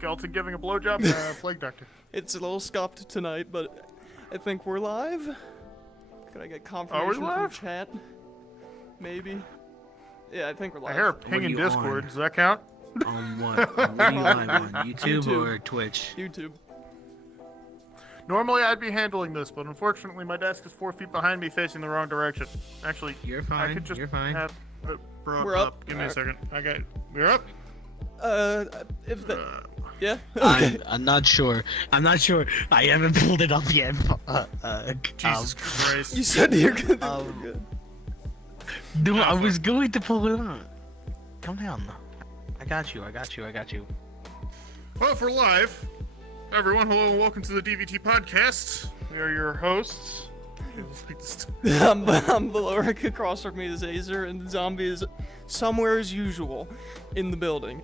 Skeleton giving a blowjob, plague doctor. It's a little scuffed tonight, but I think we're live. Could I get confirmation from chat? Maybe. Yeah, I think we're live. I hear a ping in Discord. Does that count? On what? What are you live on? YouTube or Twitch? YouTube. Normally I'd be handling this, but unfortunately my desk is 4 feet behind me facing the wrong direction. Actually, you're fine. I could just you're fine. We're up. Give me a second. We're up? If the... Yeah? Okay. I'm not sure. I haven't pulled it up yet. Jesus Christ. You said you're good. We're good. Dude, I was going to pull it up. Calm down. I got you. Well, if we're live, everyone, hello and welcome to the DVT podcast. We are your hosts. I'm Valoric. Across from me is Azer, and the zombie is somewhere as usual in the building.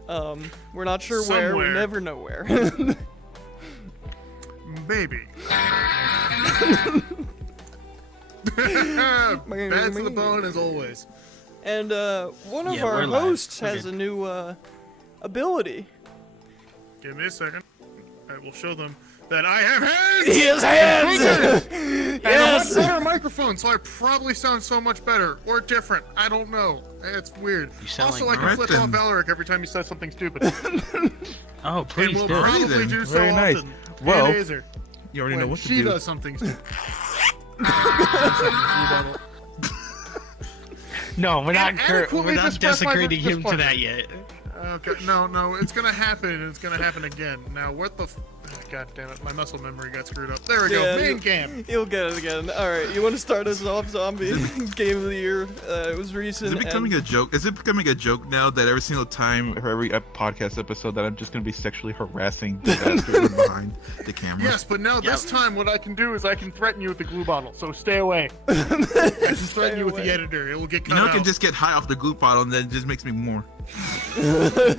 We're not sure where. We never know where. Maybe. Bad to the bone as always. And one of our hosts has a new ability. Give me a second. I will show them that I have hands! He has hands! Yes! And a much better microphone, so I probably sound so much better. Or different. I don't know. It's weird. Also, I can flip off Valoric every time he says something stupid. Oh, please do. And we'll probably do so nice. often. Well, you already know what to do. She does something stupid. No, we're not desecrating him to that yet. Okay, no, it's gonna happen, and it's gonna happen again. Now, what the God damn it, my muscle memory got screwed up. There we go, main cam. You'll get it again. Alright, you want to start us off, Zombie? Game of the year. It was recent. Is it becoming a joke? Is it becoming a joke now that every single time, or every podcast episode, that I'm just gonna be sexually harassing the bastard behind the camera? Yes, but now this time, what I can do is I can threaten you with the glue bottle, so stay away. I can threaten you with the editor, it will get cut out. I can just get high off the glue bottle, and then it just makes me more. Emily's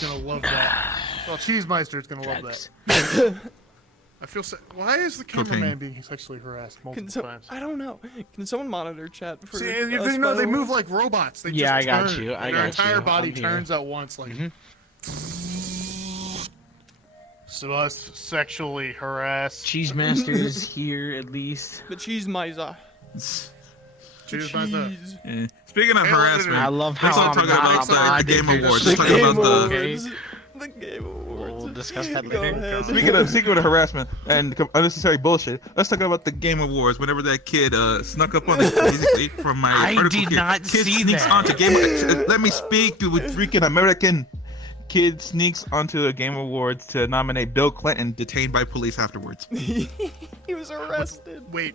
gonna love that. Well, Cheesemeister's gonna love that. I feel why is the cameraman being sexually harassed multiple times? I don't know. Can someone monitor chat for they move like robots. They just I got turn. you. Their entire body turns at once, like. So us sexually harassed. Cheesemaster is here at least. The Cheesemiser. Yeah. Speaking of harassment, I love how let's talk about the Game Awards. Let's talk about the Game Awards. We'll discuss that later. Speaking of harassment and unnecessary bullshit, let's talk about the Game Awards. Whenever that kid snuck up on it from my article I did not see that. Onto Game. Let me speak to a freaking American kid sneaks onto a Game Awards to nominate Bill Clinton, detained by police afterwards. He was arrested. Wait.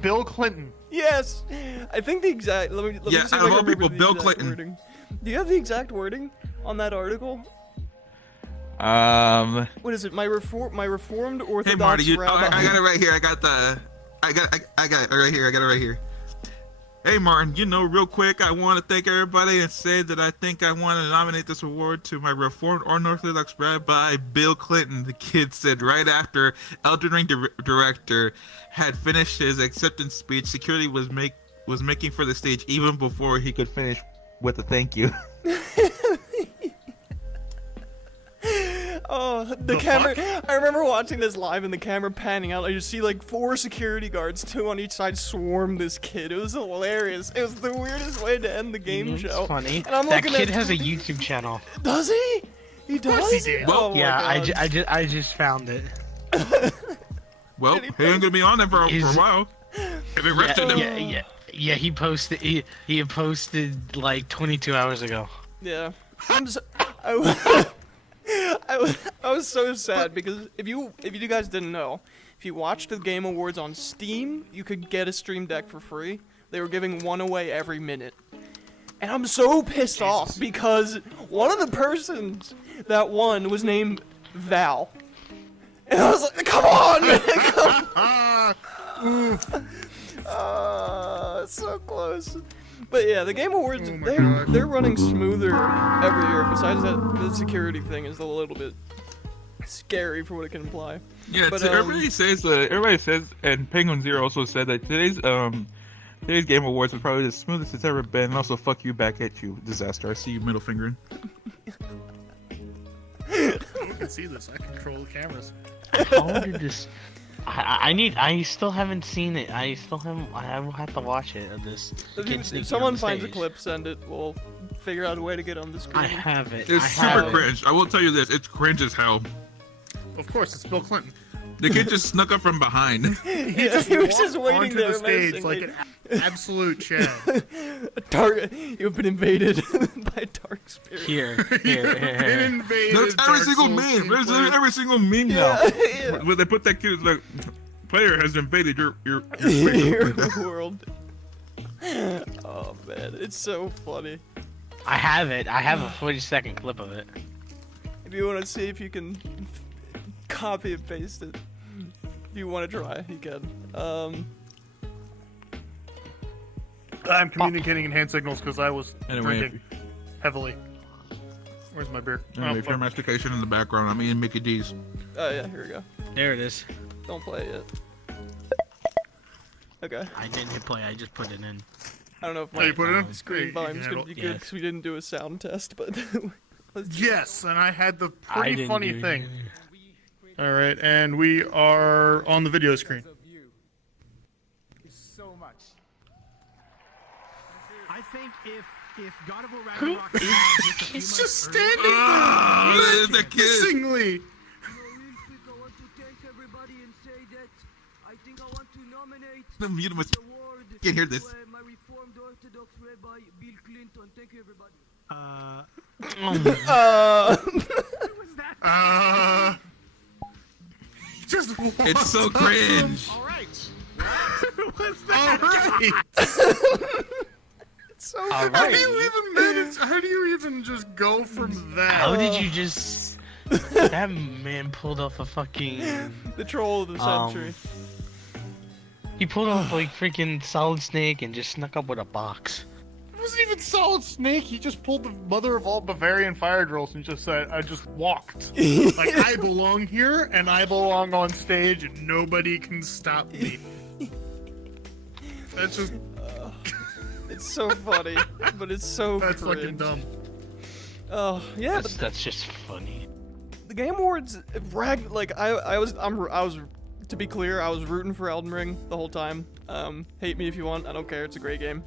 Bill Clinton. Yes, I think the exact. Let me see if I can remember the Bill exact Clinton. Wording. Do you have the exact wording on that article? What is it? My reformed Orthodox Hey Marty, rabbi. I got it right here. I got it right here. I got it right here. Hey Martin, real quick, I want to thank everybody and say that I think I want to nominate this award to my Reformed Unorthodox Rabbi Bill Clinton. The kid said right after Elden Ring director had finished his acceptance speech, security was making for the stage even before he could finish with a thank you. Oh, the camera! Fuck? I remember watching this live and the camera panning out. I just see like 4 security guards, 2 on each side, swarm this kid. It was hilarious. It was the weirdest way to end the game show. It's funny. And I'm that kid has a YouTube channel. Does he? He does? Of course he did. Oh yeah, I just found it. Well, he ain't gonna be on there for a while. If it rested him. Yeah. He posted. He posted like 22 hours ago. Yeah. I was so sad because if you guys didn't know, if you watched the Game Awards on Steam, you could get a Stream Deck for free. They were giving one away every minute. And I'm so pissed off because one of the persons that won was named Val. And I was like, come on, man! So close. But yeah, the Game Awards, they're running smoother every year. Besides that, the security thing is a little bit scary for what it can imply. Yeah, but, everybody says, and Penguin Zero also said that today's Game Awards was probably the smoothest it's ever been, and also fuck you back at you, disaster. I see you middle fingering. can see this. I control the cameras. How did this? I still haven't seen it. I will have to watch it of this. If someone finds a clip, send it. We'll figure out a way to get on the screen. I have it. It's super cringe. I will tell you this. It's cringe as hell. Of course, it's Bill Clinton. The kid just snuck up from behind. He was just waiting onto there the stage menacingly. like an absolute Chad. You've been invaded by a dark spirit. Here. Been invaded, That's every Dark single Souls meme. There's gameplay. every single meme now. Yeah. Where they put that kid like, player has invaded your Your world. Oh man, it's so funny. I have it. I have a 40-second clip of it. If you want to see if you can copy and paste it, if you want to try, you can. I'm communicating in hand signals because I was Anyway, drinking heavily. Where's my beer? Anyway, if you're fuck. mastication in the background, I'm eating Mickey D's. Oh yeah, here we go. There it is. Don't play it yet. Okay. I didn't hit play. I just put it in. I don't know if Oh, you put it in? screen You volume's can gonna be handle- good because we didn't do a sound test, but let's Yes, and I had the I pretty didn't funny do thing. it. All right, and we are on the video screen. So much. I think if God of War Ragnarok had just a few He's months just earlier- standing Oh, there, the kid. hissingly. I want to thank everybody and say that I think I want to nominate I'm muting my. the award Can't hear this. to my Reformed Orthodox Rabbi Bill Clinton. Thank you, everybody. Just walked It's so up to him. cringe. All right. All right. so All How right. do you even manage? How do you even just go from that? How did you just? That man pulled off a fucking. the troll of the century. He pulled off like freaking Solid Snake and just snuck up with a box. It wasn't even Solid Snake. He just pulled the mother of all Bavarian fire drills and just said, "I just walked. Like I belong here and I belong on stage and nobody can stop me." That's just It's so funny, but it's so that's cringe. fucking dumb. Oh yeah, but That's just funny. the Game Awards, I was to be clear, I was rooting for Elden Ring the whole time. Hate me if you want, I don't care. It's a great game.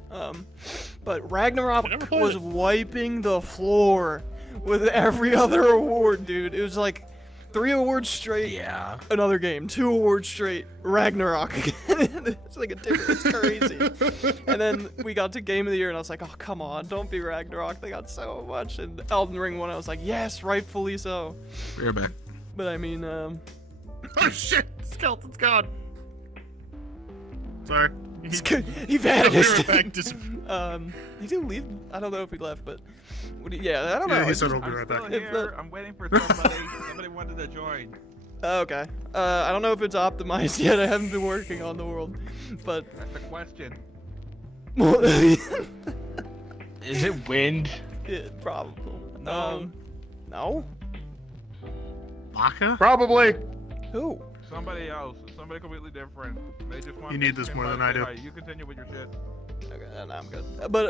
But Ragnarok never played was it. wiping the floor with every other award, dude. It was like 3 awards straight. Yeah. Another game, 2 awards straight, Ragnarok again. It's like a different, it's crazy. And then we got to Game of the Year, and I was like, oh, come on, don't be Ragnarok. They got so much. And Elden Ring won, I was like, yes, rightfully so. We're back. But I mean, Oh shit! Skeleton's gone. Sorry. he vanished. I'll be right back. Just- He didn't leave. I don't know if he left, but yeah, I don't know. Yeah, he It's said just- he'll be right back. If the- I'm waiting for somebody. Somebody wanted to join. okay. I don't know if it's optimized yet. I haven't been working on the world, but That's the question. Is it wind? yeah, probably. No. No. Baka? Probably. Who? Somebody else. Somebody completely different. They just want. You need this more than I do. You continue with your shit. Okay, no, I'm good. But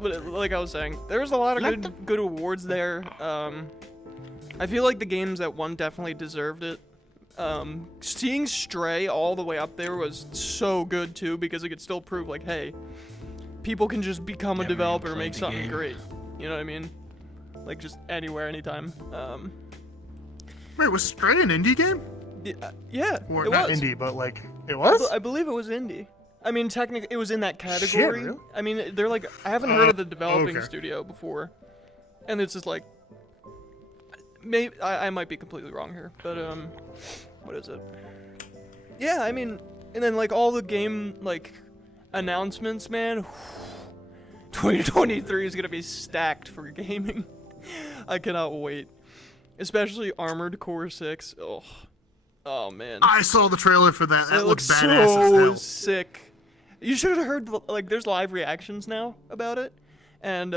like I was saying, there's a lot of good awards there. I feel like the games that won definitely deserved it. Seeing Stray all the way up there was so good too, because it could still prove like, hey, people can just become a Never even developer and played make the something game. great. You know what I mean? Like just anywhere, anytime. Wait, was Stray an indie game? Yeah, Or it not was. indie, but like it was. I believe it was indie. I mean, technically, it was in that Shit, category. really? I mean, they're like, I haven't heard of the developing okay. studio before, and it's just like, maybe I might be completely wrong here, but what is it? Yeah, I mean, and then like all the game like announcements, man. 2023 is gonna be stacked for gaming. I cannot wait, especially Armored Core 6. Oh man. I saw the trailer for that. That It looks looks badass so as hell. sick. You should have heard like there's live reactions now about it, and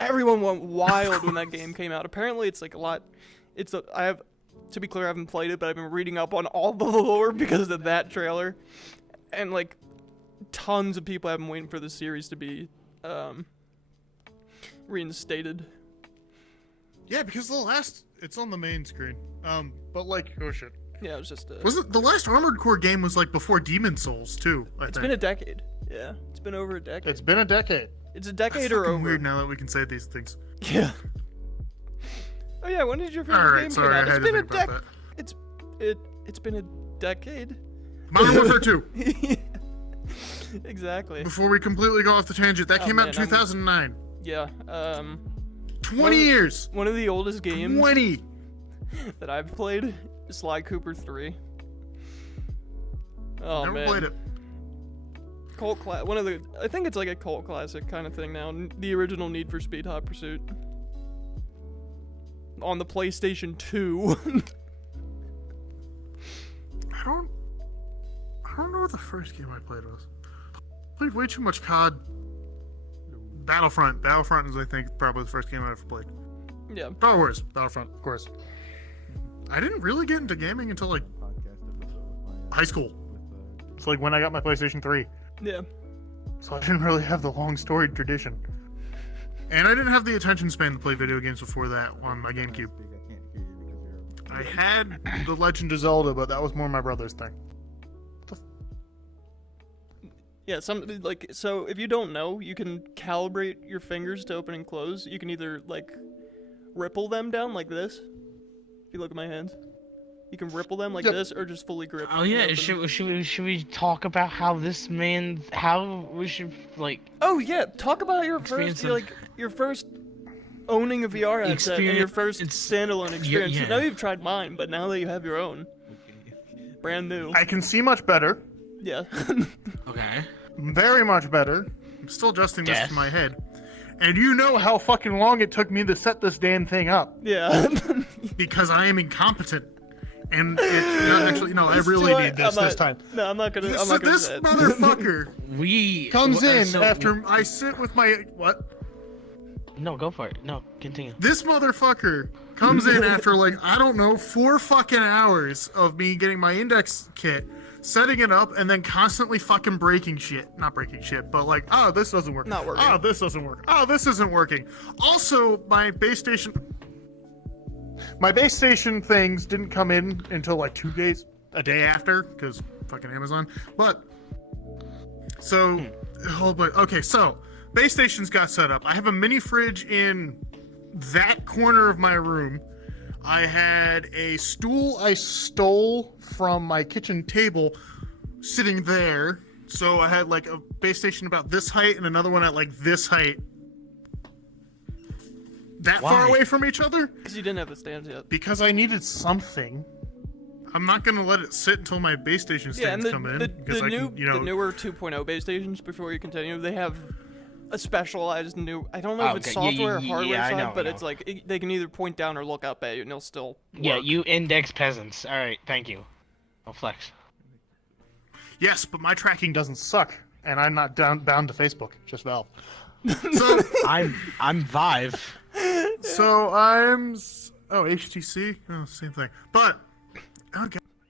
everyone went wild when that game came out. Apparently, it's like a lot. I have, to be clear, I haven't played it, but I've been reading up on all the lore because of that trailer, and like tons of people have been waiting for the series to be reinstated. Yeah, because it's on the main screen. But like, oh shit. Yeah, it was just. Wasn't the last Armored Core game was like before Demon Souls too? It's been a decade. Yeah, it's been over a decade. It's been a decade. It's a That's decade or fucking over. weird now that we can say these things. Yeah. Oh yeah, when did your favorite Alright, game sorry, come out? I had to think about that. It's been a decade. Modern Warfare 2. Exactly. Before we completely go off the tangent, that came out in man, 2009. Yeah. 20 years. One of the oldest games 20. that I've played is Sly Cooper 3. Oh Never man. played it. I think it's like a cult classic kind of thing now. The original Need for Speed Hot Pursuit. On the PlayStation 2. I don't know what the first game I played was. Played way too much COD. Battlefront. Battlefront is, I think, probably the first game I ever played. Yeah. Star Wars. Battlefront, of course. I didn't really get into gaming until like high school. It's like when I got my PlayStation 3. Yeah. So I didn't really have the long storied tradition. And I didn't have the attention span to play video games before that on my GameCube. I had The Legend of Zelda, but that was more my brother's thing. Yeah, so if you don't know, you can calibrate your fingers to open and close. You can either like ripple them down like this. If you look at my hands, you can ripple them like this, or just fully grip. Oh yeah, and should we talk about how how we should like? Oh yeah, talk about your Experience first your first owning a VR headset and your first standalone experience. yeah. Now you've tried mine, but now that you have your own, brand new. I can see much better. Yeah. Okay. Very much better. I'm still adjusting this Yes. to my head. And you know how fucking long it took me to set this damn thing up. Yeah. Because I am incompetent. And I really need this time. No, I'm not gonna. I'm So not gonna this say it. motherfucker comes in so- after I sit with my... What? No, go for it. No, continue. This motherfucker comes in after, like, I don't know, 4 fucking hours of me getting my index kit, setting it up, and then constantly fucking breaking shit. Not breaking shit, but like, oh, this doesn't work. Not working. Oh, this doesn't work. Oh, this isn't working. Also, my base station things didn't come in until like a day after, because fucking Amazon. But, so, okay, so, base stations got set up. I have a mini fridge in that corner of my room. I had a stool I stole from my kitchen table sitting there. So I had like a base station about this height and another one at like this height. That far Why? away from each other? Because you didn't have the stands yet. Because I needed something. I'm not gonna let it sit until my base station Yeah, and stands come in. because the I can, the newer 2.0 base stations, before you continue, they have a specialized new. I don't know if it's Okay, yeah, software or yeah, hardware I side, know, but I it's know. like they can either point down or look up at you, and they'll still. Yeah, work. you index peasants. All right, thank you. I'll flex. Yes, but my tracking doesn't suck, and I'm not bound to Facebook, just Valve. So, I'm Vive. HTC, same thing. But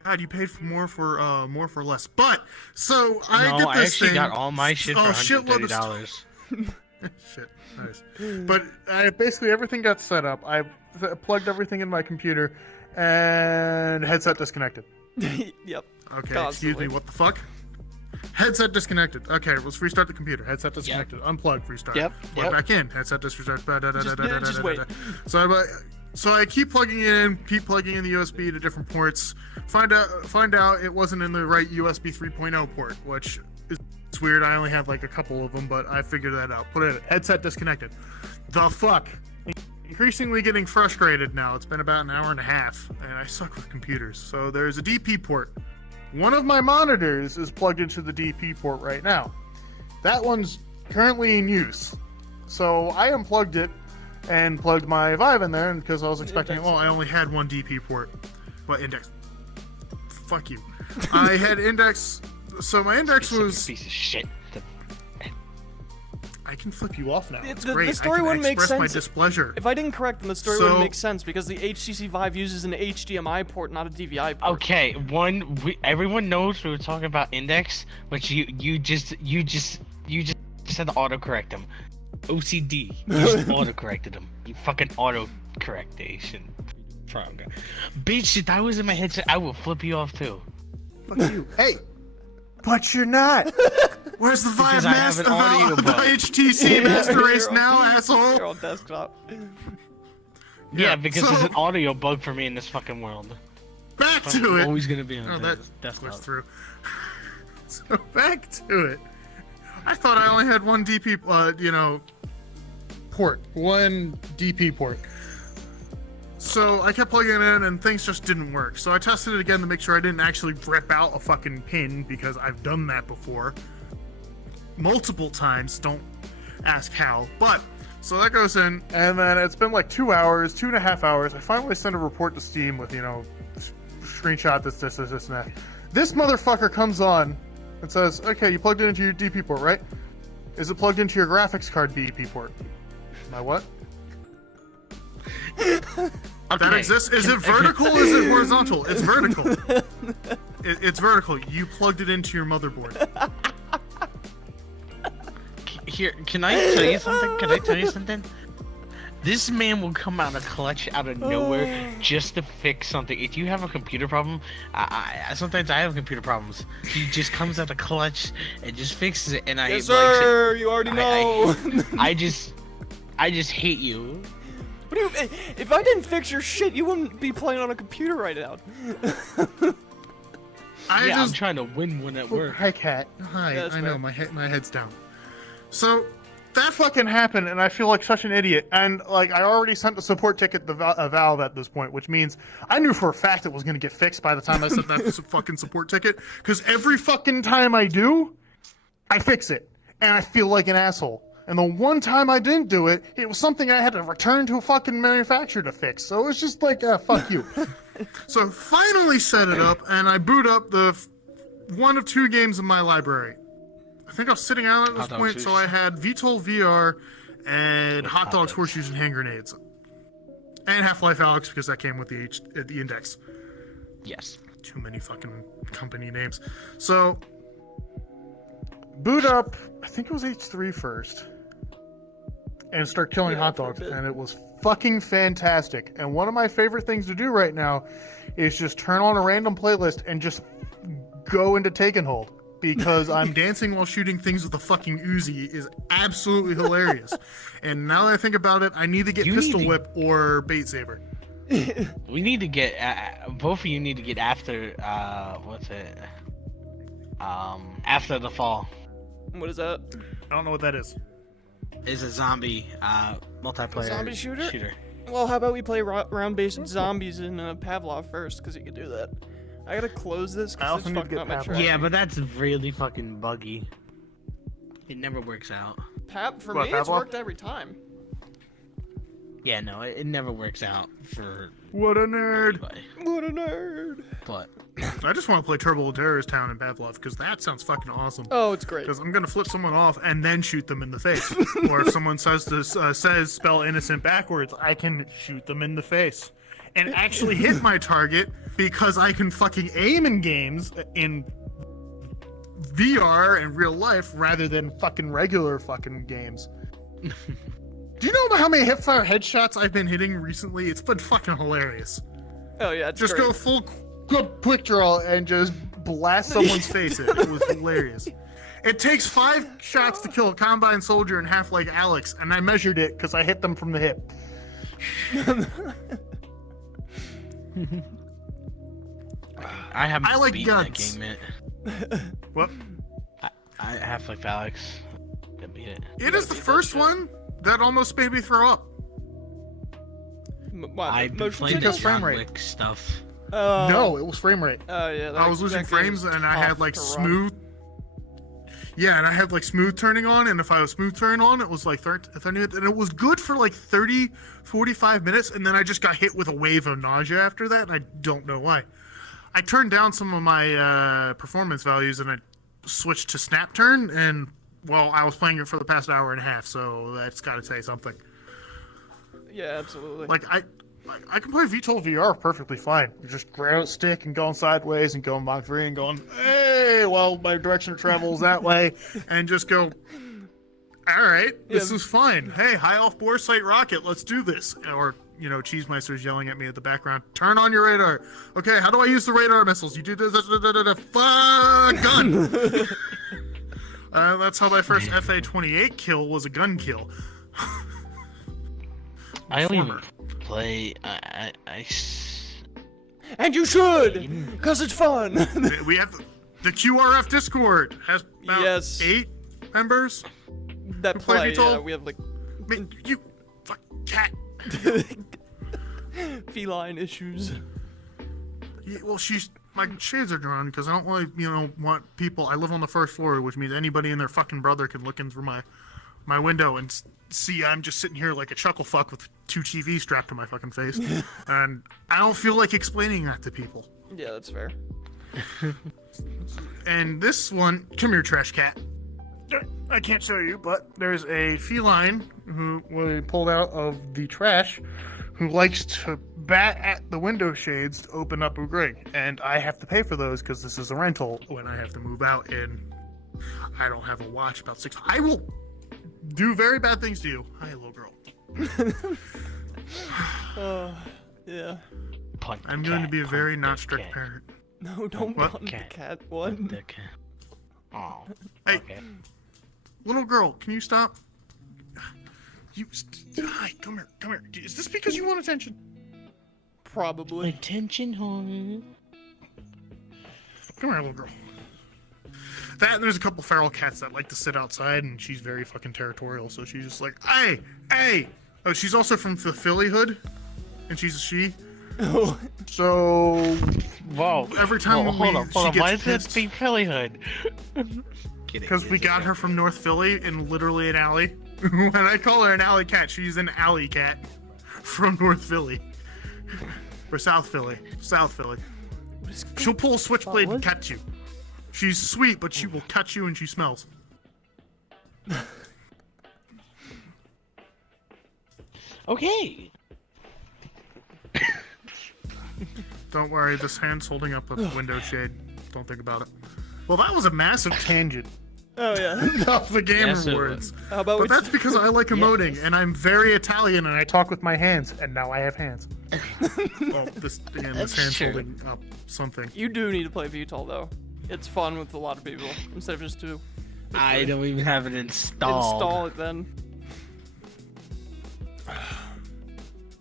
God, you paid for more for less. But so I No, did I this actually thing. got all my shit for shitload of $130. Shit, nice. But basically everything got set up. I plugged everything in my computer, and headset disconnected. Yep. Okay, Constantly. excuse me. What the fuck? Headset disconnected. Okay, let's restart the computer. Headset disconnected. Unplug. Restart. Yep, Plug yep. back in. Headset disconnected. Just wait. So I keep plugging in the USB to different ports. Find out it wasn't in the right USB 3.0 port, which is weird. I only have like a couple of them, but I figured that out. Put it. Headset disconnected. The fuck. Increasingly getting frustrated now. It's been about an hour and a half, and I suck with computers. So there's a DP port. One of my monitors is plugged into the DP port right now. That one's currently in use. So I unplugged it and plugged my Vive in there because I was expecting, I only had one DP port. But index. Fuck you. I had index. So my index was. Piece of shit. I can flip you off now. It's The great. story I can wouldn't make express my sense. displeasure. If I didn't correct them, the story So- wouldn't make sense because the HTC Vive uses an HDMI port, not a DVI port. Okay, everyone knows we were talking about index, but you just said to autocorrect them. OCD. You just auto-corrected them. You fucking auto-correctation. Frog. Bitch, if I was in my headset, I would flip you off too. Fuck you. Hey! But you're not! Where's the Vive Because I have Master an audio the bug. HTC Master Race You're on- now, asshole? You're on desktop. Yeah, because so, there's an audio bug for me in this fucking world. back I'm to it. always gonna be on Oh, that switched desktop. through. So back to it. I thought I only had one DP, port. One DP port. So I kept plugging it in and things just didn't work. So I tested it again to make sure I didn't actually rip out a fucking pin because I've done that before. Multiple times, don't ask how. But, so that goes in, and then it's been like 2 hours, 2.5 hours. I finally sent a report to Steam with, screenshot this, and that. This motherfucker comes on and says, okay, you plugged it into your DP port, right? Is it plugged into your graphics card DP port? My what? That exists? Is it vertical or is it horizontal? It's vertical. It's vertical. You plugged it into your motherboard. Here, can I tell you something? This man will come out of clutch out of nowhere just to fix something. If you have a computer problem, sometimes I have computer problems. He just comes out of clutch and just fixes it, and Yes, sir. You already know. I just hate you. What do you? If I didn't fix your shit, you wouldn't be playing on a computer right now. I'm trying to win one at work. Hi, cat. Hi. Yeah, I know fair. my head's down. So that fucking happened, and I feel like such an idiot. And like I already sent a support ticket to Valve at this point, which means I knew for a fact it was gonna get fixed by the time I sent that fucking support ticket. Because every fucking time I do, I fix it, and I feel like an asshole. And the one time I didn't do it, it was something I had to return to a fucking manufacturer to fix. So it was just like, fuck you. So finally set it up, and I boot up the one of two games in my library. I think I was sitting out at this point, so I had VTOL VR and Hot Dogs, Horseshoes, and Hand Grenades. And Half-Life Alyx, because that came with the index. Yes. Too many fucking company names. So, boot up, I think it was H3 first. And start killing hot dogs, and it was fucking fantastic. And one of my favorite things to do right now is just turn on a random playlist and just go into Take and Hold. Because I'm dancing while shooting things with a fucking Uzi is absolutely hilarious. And now that I think about it, I need to get Pistol Whip or Bait Saber. We need to get both of you need to get after after the fall. What is that? I don't know what that is. Is a zombie multiplayer Zombie shooter? Well, how about we play round-based zombies in Pavlov first, because you can do that. I gotta close this I because also it's need to fucking get up my Pavlov. trash. Yeah, but that's really fucking buggy. It never works out. For What, me, it's Pavlov? worked every time. Yeah, no, it never works out for What a nerd. anybody. What a nerd. But I just want to play Turbo Terrorist Town in Pavlov because that sounds fucking awesome. Oh, it's great. Because I'm gonna flip someone off and then shoot them in the face. Or if someone says spell innocent backwards, I can shoot them in the face and actually hit my target because I can fucking aim in games in VR and real life rather than fucking regular fucking games. Do you know how many hipfire headshots I've been hitting recently? It's been fucking hilarious. Oh yeah, it's Just great. go full quick draw and just blast someone's face in. It was hilarious. It takes 5 shots to kill a Combine soldier in Half-Life Alyx, and I measured it because I hit them from the hip. I haven't I like beaten that guns. game yet. What? I have like Alex. I beat it. It is the first one that almost made me throw up. What, I've been motion playing the sickness? sickness? frame John rate. Wick stuff. No, it was frame rate. Oh yeah. I was losing frames, and I had like smooth. Yeah, and I had like smooth turning on, and if I was smooth turning on, it was like 30, and it was good for like 30, 45 minutes, and then I just got hit with a wave of nausea after that, and I don't know why. I turned down some of my performance values, and I switched to snap turn, and well, I was playing it for the past hour and a half, so that's got to say something. Yeah, absolutely. Like I can play VTOL VR perfectly fine. You just grab a stick and going sideways and going Mach 3 and going, hey, well, my direction of travel is that way, and just go all right, this Yeah. is fine. Hey, high off boresight rocket, let's do this. Or, you know, Cheesemeister's yelling at me at the background. Turn on your radar. Okay, how do I use the radar missiles? You do this. Fuck, gun. That's how my first FA-28 kill was a gun kill. I don't even Former. play. And you should, cause it's fun. We have the QRF Discord has about Yes. 8 members. That Who play play, VTOL? yeah, we have like Man, you fuck cat. feline issues. Yeah, well, my shades are drawn because I don't really, want people. I live on the first floor, which means anybody and their fucking brother can look in through my window and see I'm just sitting here like a chuckle fuck with 2 TVs strapped to my fucking face, and I don't feel like explaining that to people. Yeah, that's fair. And this one, come here, trash cat. I can't show you, but there's a feline who we pulled out of the trash who likes to bat at the window shades to open up a grig. And I have to pay for those because this is a rental when I have to move out and I don't have a watch about 6. I will do very bad things to you. Hi, little girl. Yeah. Punt the I'm going to cat, be a punt very the not strict cat, parent. No, don't What? punt the Cat. cat punt one. the cat. Oh. Hey. Okay. Little girl, can you stop? Hi, come here. Is this because you want attention? Probably. Attention, home. Come here, little girl. That and there's a couple feral cats that like to sit outside, and she's very fucking territorial, so she's just like, hey! Oh, she's also from the Philly hood, and she's a she. Oh, So Whoa. every time hold on. she Why gets is that pissed, Big Philly hood? because we got her from North Philly in literally an alley. When I call her an alley cat, she's an alley cat from North Philly. Or South Philly. South Philly. She'll pull a switchblade and cut you. She's sweet, but she will cut you and she smells. Okay. Don't worry, this hand's holding up a window shade. Don't think about it. Well, that was a massive tangent oh yeah. off the Game Yes, it Awards. How about we But that's because I like emoting, Yes. and I'm very Italian, and I talk with my hands, and now I have hands. Well, this That's hand's true. holding up something. You do need to play VTOL though. It's fun with a lot of people instead of just 2. I don't even have it installed. Install it then.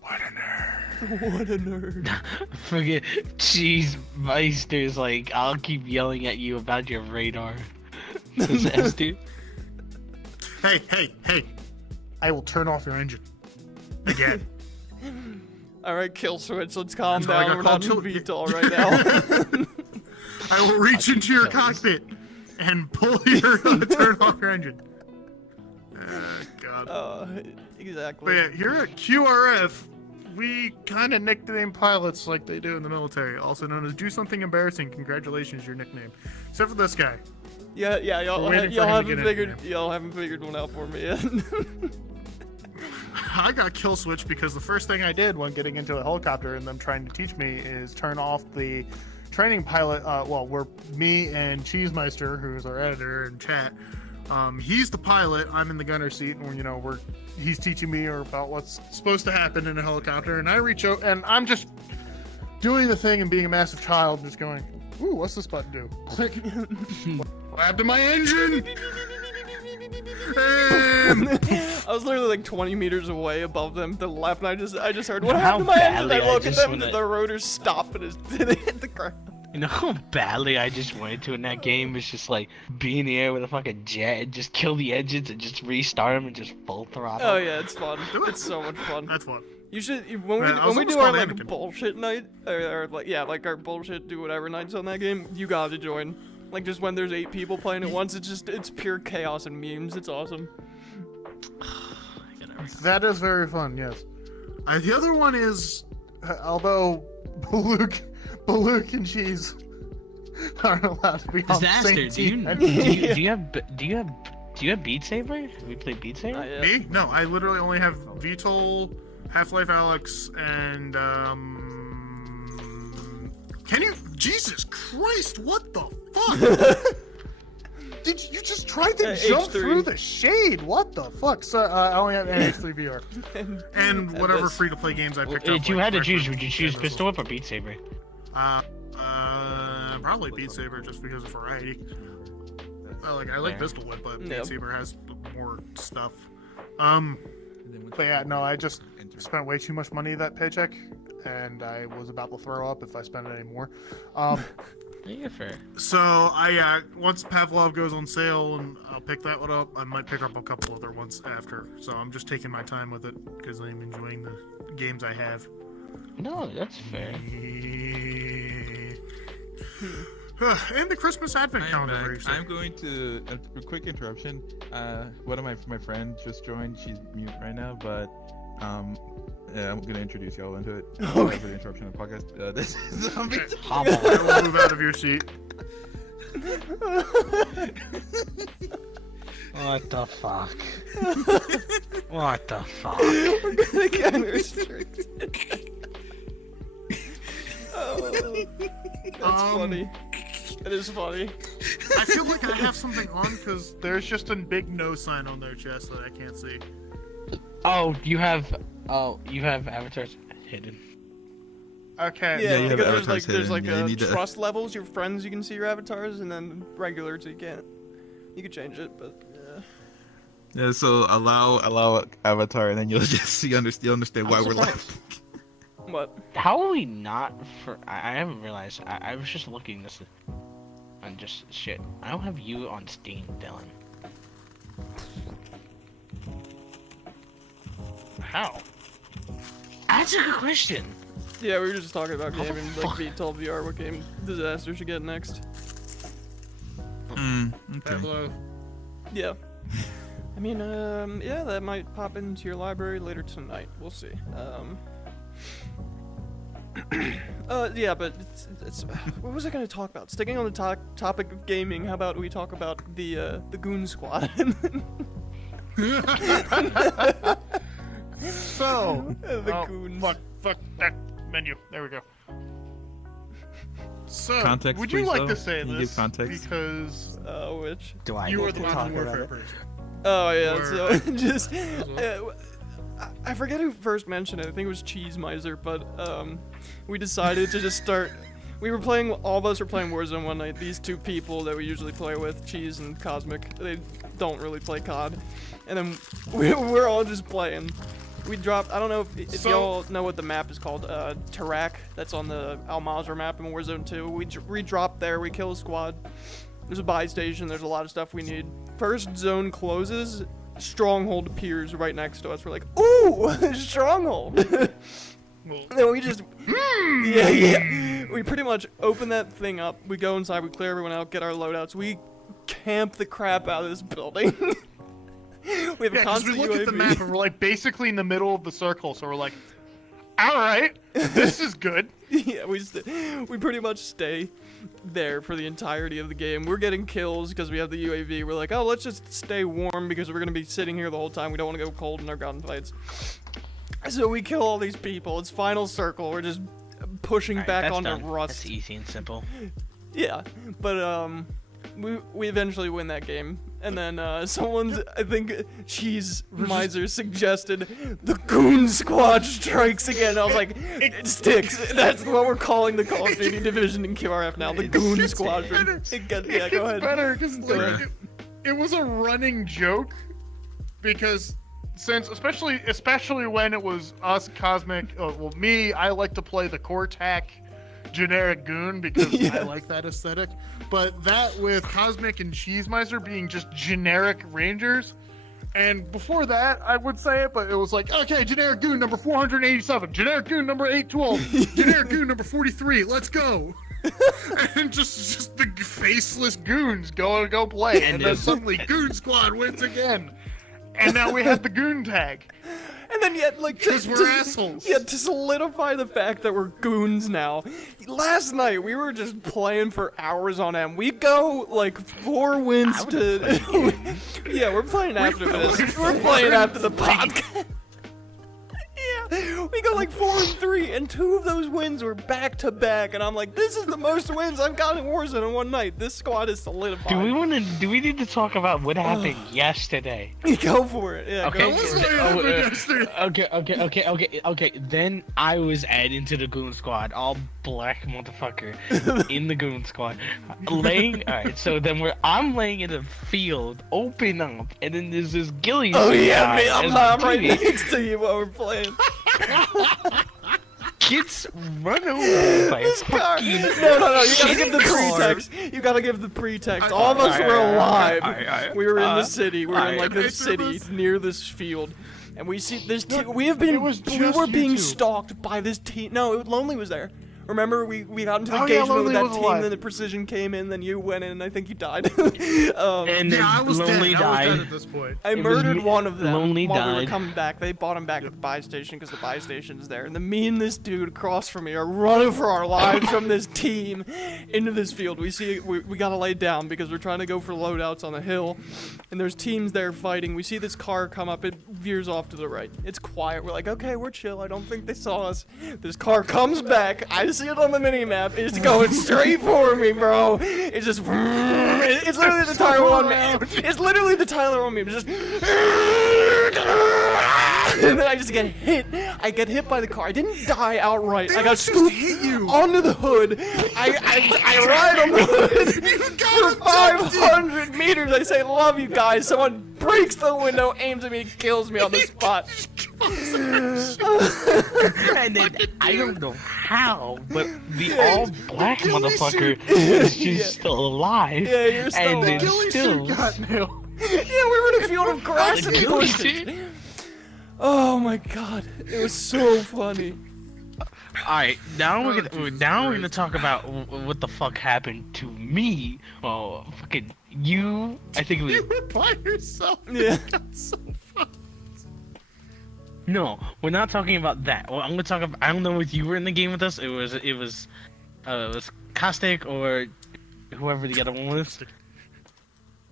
What a nerd. What a nerd. Forget Cheesemeister's like, I'll keep yelling at you about your radar. Says S dude. Hey. I will turn off your engine. Again. Alright, kill switch, let's calm Until I down. got We're not in called VTOL right now. I will reach into your cockpit and pull your turn off your engine. God. Exactly. But yeah, here at QRF, we kind of nickname pilots like they do in the military, also known as do something embarrassing. Congratulations, your nickname. Except for this guy. Yeah, y'all, We're waiting for him to haven't get in figured here. y'all haven't figured one out for me yet. I got kill switched because the first thing I did when getting into a helicopter and them trying to teach me is turn off the training pilot. We're me and Cheesemeister, who's our editor in chat. He's the pilot. I'm in the gunner seat, and he's teaching me about what's supposed to happen in a helicopter. And I reach out, and I'm just doing the thing and being a massive child, just going, "Ooh, what's this button do?" Click. What happened to my engine? I was literally like 20 meters away above them to the left, and I just heard, what How happened to my engine? badly I I look at just them, wanna- the rotors stop, and they hit the ground. You know how badly I just wanted to in that game is just like be in the air with a fucking jet and just kill the engines and just restart them and just full throttle. Oh yeah, it's fun. It's so much fun. That's fun. You should when we Man, I was when we almost do our called like Anakin. bullshit night or like our bullshit do whatever nights on that game. You gotta join. Like just when there's 8 people playing at once, it's pure chaos and memes. It's awesome. That is very fun, yes. The other one is, although Baluk and Cheese aren't allowed to be on the Disaster. same Do you team. do you have Beat Saber? Have we played Beat Saber? Not yet. Me? No, I literally only have VTOL, Half-Life Alyx, and can you? Jesus Christ! What the fuck? did you just try to H3. jump through the shade? What the fuck? So I only have H3 VR and whatever this. free to play games I picked up. If you like, had to for choose, would you choose Christmas. Pistol Whip or Beat Saber? Probably Beat Saber just because of variety. I like Fair. Pistol Whip, but Yep. Beat Saber has more stuff. But yeah, no, I just spent way too much money that paycheck, and I was about to throw up if I spent any more. Yeah, fair. So I once Pavlov goes on sale, and I'll pick that one up. I might pick up a couple other ones after. So I'm just taking my time with it because I'm enjoying the games I have. No, that's fair. And the Christmas Advent calendar. very soon. I'm going to a quick interruption. One of my friends just joined. She's mute right now, but yeah, I'm gonna introduce y'all into it. Okay. For the interruption of the podcast. This is zombie. Okay. Hobble. I will move out of your seat. What the fuck? What the fuck? We're gonna get restricted. Oh, that's funny. It is funny. I feel like I have something on because there's just a big no sign on their chest that I can't see. Oh, you have avatars hidden. Okay. Yeah, you have because avatars there's like hidden. Yeah, you need to- trust levels. Your friends, you can see your avatars, and then regular, so you can't. You could change it, but yeah. Yeah, so allow avatar, and then you'll just you'll understand why I'm we're surprised. laughing. What? How are we not for? I haven't realized. I was just looking this and just shit. I don't have you on Steam, Dylan. How? That's a good question. Yeah, we were just talking about How the gaming, fuck? like V12 VR. What game disaster should get next? Okay. Pavlov. Yeah. I mean, yeah, that might pop into your library later tonight. We'll see. Yeah, but it's what was I gonna talk about? Sticking on the topic of gaming, how about we talk about the Goon Squad? So. The Goons. Fuck that menu. There we go. So, Context, would you please, like though? to say Can you this? give context? Because Which? Do I you get are the to Modern talk about Warfare it? person. Oh yeah, Or- so just well. I forget who first mentioned it. I think it was Cheese Miser, but we decided to just start. We were playing. All of us were playing Warzone one night. These two people that we usually play with, Cheese and Cosmic, they don't really play COD, and then we're all just playing. We dropped. I don't know if So- y'all know what the map is called. Tarak. That's on the Al Mazrah map in Warzone 2. We dropped there. We kill a squad. There's a buy station. There's a lot of stuff we need. First zone closes. Stronghold appears right next to us. We're like, ooh, Stronghold. Well, Then we just, yeah. We pretty much open that thing up. We go inside. We clear everyone out. Get our loadouts. We camp the crap out of this building. We have a yeah, because constant we look at the UAV. map and we're like basically in the middle of the circle, so we're like, all right, this is good. Yeah, we pretty much stay there for the entirety of the game. We're getting kills because we have the UAV. We're like, oh, let's just stay warm because we're gonna be sitting here the whole time. We don't want to go cold in our gunfights. So we kill all these people. It's final circle. We're just pushing Alright, back that's onto done. Rust. That's easy and simple. Yeah, but we eventually win that game. And then someone's, I think Cheese Miser suggested the Goon Squad strikes again. I was like, it sticks. That's what we're calling the Call of Duty division in QRF now. The Goon Squadron. Yeah, go ahead. It's better because Go like, ahead. it was a running joke because since especially when it was us Cosmic, well me, I like to play the Cortac generic goon because Yeah. I like that aesthetic. But that with Cosmic and Cheese Miser being just generic rangers. And before that, I would say it, but it was like, okay, generic goon number 487, generic goon number 812, generic goon number 43, let's go. And just the faceless goons go play. And then suddenly Goon Squad wins again. And now we have the goon tag. And then yet, like, Because we're assholes. Yeah, to solidify the fact that we're goons now. Last night we were just playing for hours on end. We go like 4 wins to. Yeah, we're playing after this. We're playing after the podcast. Yeah, We got like 4-3, and 2 of those wins were back to back. And I'm like, this is the most wins I've gotten in Warzone in one night. This squad is solidified. Do we need to talk about what happened yesterday? Go for it. Yeah. Okay. Go for it. Okay. Then I was added to the goon squad, all black motherfucker, in the goon squad, laying. All right, so then I'm laying in a field, open up, and then there's this ghillie. Oh yeah, guy man, as I'm the right TV. next to you while we're playing. Gets run over by a This car. fucking No. You gotta give the car. pretext. You gotta give the pretext. All of us were alive. We were in the city. We were in like this city near this field. And we see this. We have been. We were being stalked by this team. No, Lonely was there. Remember, we got into engagement with that team, then the Precision came in, then you went in, and I think you died. And then I was Lonely dead. died. I was dead at this point. I It was murdered me- one of them Lonely while we were died. coming back. They bought him back at the buy station because the buy station's there. And then me and this dude across from me are running for our lives from this team into this field. We gotta lay down because we're trying to go for loadouts on the hill. And there's teams there fighting. We see this car come up. It veers off to the right. It's quiet. We're like, okay, we're chill. I don't think they saw us. This car comes back. I see it on the minimap. It's going straight for me, bro. It's just. It's literally the Tyler 1 man. It's literally the Tyler 1 meme. Just. And then I just get hit. I get hit by the car. I didn't die outright. I got just scooped hit you. onto the hood. I ride on the hood for 500 meters. I say, love you guys. Someone breaks the window, aims at me, and kills me on the spot. And then I don't know how, but the all black motherfucker is just still alive. Yeah, you're still and then alive. still. Yeah, we were in a field of grass and Ghillie bushes. suit? Oh my god, it was so funny. Alright, now we're gonna talk about what the fuck happened to me. Well, fucking you. I think it was. You were by yourself. Yeah. That's so fun. No, we're not talking about that. Well, I'm gonna talk about. I don't know if you were in the game with us. It was Caustic or whoever the other one was.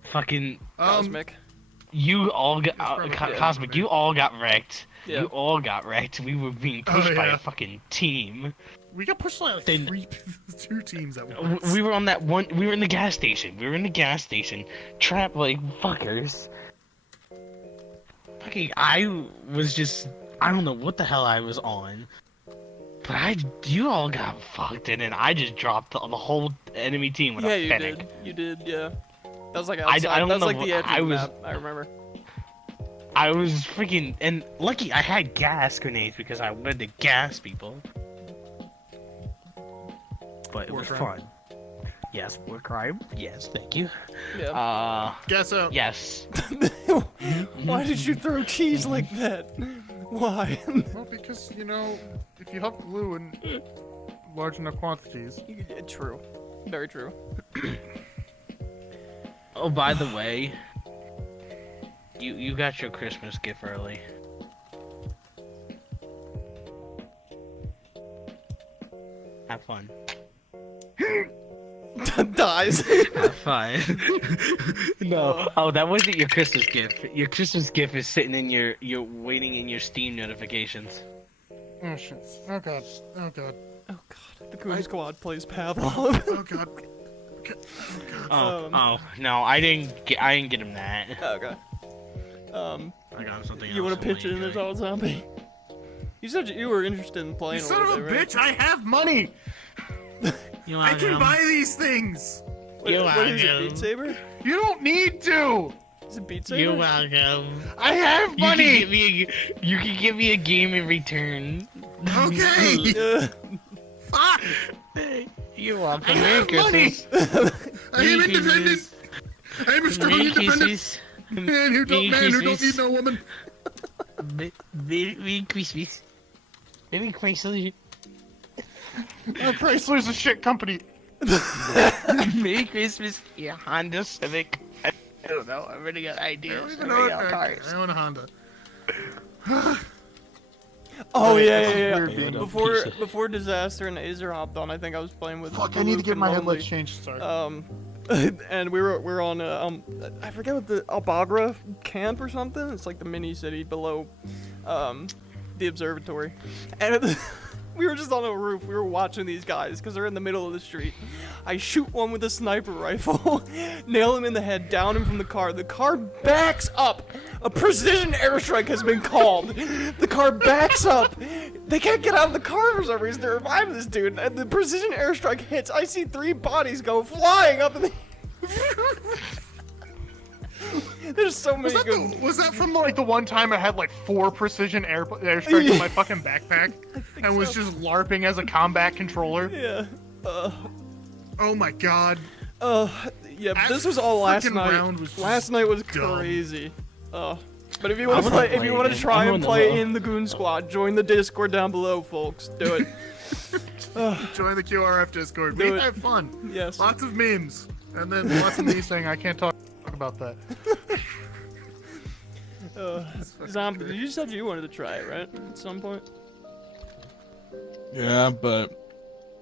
Fucking Cosmic. you all got probably- Cosmic. You all got wrecked. Yeah. You all got wrecked. We were being pushed by yeah. a fucking team. We got pushed like Then- 2 teams at once. We were on that one. We were in the gas station. Trapped like fuckers. Fucking, I was just. I don't know what the hell I was on. But you all got fucked in, and I just dropped the whole enemy team with Yeah, a you fennec. did. You did, yeah. That was like I outside. don't That was know like the edge what- I of the was- map. I remember. I was freaking, and lucky I had gas grenades because I wanted to gas people. But it was crime. fun. Yes, war crime. Yes, thank you. Yeah. Guess up. Yes. Why did you throw cheese like that? Why? Well, because, you know, if you have glue in large enough quantities. True. Very true. Oh, by the way, you got your Christmas gift early. Have fun. Dies. Have fun. No. Oh, that wasn't your Christmas gift. Your Christmas gift is sitting in your waiting in your Steam notifications. Oh, shit. Oh, God. Oh, God. Oh god. The Goon Squad plays Pavlov. Oh, God. Oh no, I didn't get him that. Okay. I got him something else. You want to he'll pitch it in enjoy. this all zombie? You said you were interested in playing You a son little of a bit, right? bitch, I have money! You I want can him? buy these things! Wait, You what is it, welcome. Beat Saber? You don't need to! Is it Beat Saber? You're welcome. I have You can money! give me a game in return. Okay! Fuck! You're welcome. I Merry have money! Christmas. I am independent! I am a strong, Merry independent Christmas. man who don't need no woman. Merry Christmas. Merry Christmas. Chrysler's a shit company. Merry Christmas, your Honda Civic. I don't know. I'm running out of I don't ideas. even I'm know running what out of cars. I own a Honda. Oh yeah. Weird being Before Disaster and Azer hopped on, I think I was playing with. Fuck, I need to Luke get and my Lonely. headlights changed. Sorry. And we're on I forget what the Albagra camp or something. It's like the mini city below the observatory, and we were just on a roof. We were watching these guys because they're in the middle of the street. I shoot one with a sniper rifle, nail him in the head, down him from the car. The car backs up. A precision airstrike has been called. The car backs up. They can't get out of the car for some reason to revive this dude. And the precision airstrike hits. I see 3 bodies go flying up in the. There's so many good. Was that from like the one time I had like 4 precision airstrikes in my fucking backpack and was just LARPing as a combat controller? Yeah. Oh my god. Yeah, but That this was all last frickin' night. round was Last night was dumb. crazy. But if you want to wanna play, if you play want to it. try I and wanna play know. in the Goon Squad, join the Discord down below, folks. Do it. Join the QRF Discord. Do We it. have fun. Yes. Lots of memes. And then lots of me saying I can't talk about that. Zombie, you said you wanted to try it, right? At some point. Yeah, but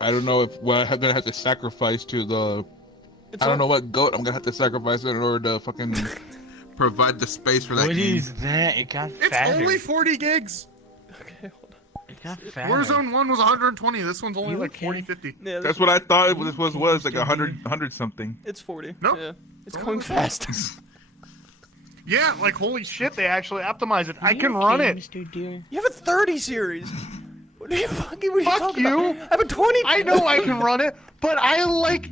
I don't know what I'm gonna have to sacrifice to the. It's I don't all- know what goat I'm gonna have to sacrifice in order to fucking provide the space for that What game. is that? It got It's fatter. only 40 gigs. Okay, hold on. It got fatter. Warzone 1 was 120. This one's only You like okay? 40, 50. Yeah, That's what I thought this was like 100 something. It's 40. Nope. Yeah. It's Oh, going okay. fast. Yeah, like holy shit, they actually optimized it. I You can okay, run it. Mr. Deer? You have a 30 series. What are you fucking? What are you Fuck talking you. about? I have a 20. I know I can run it, but I like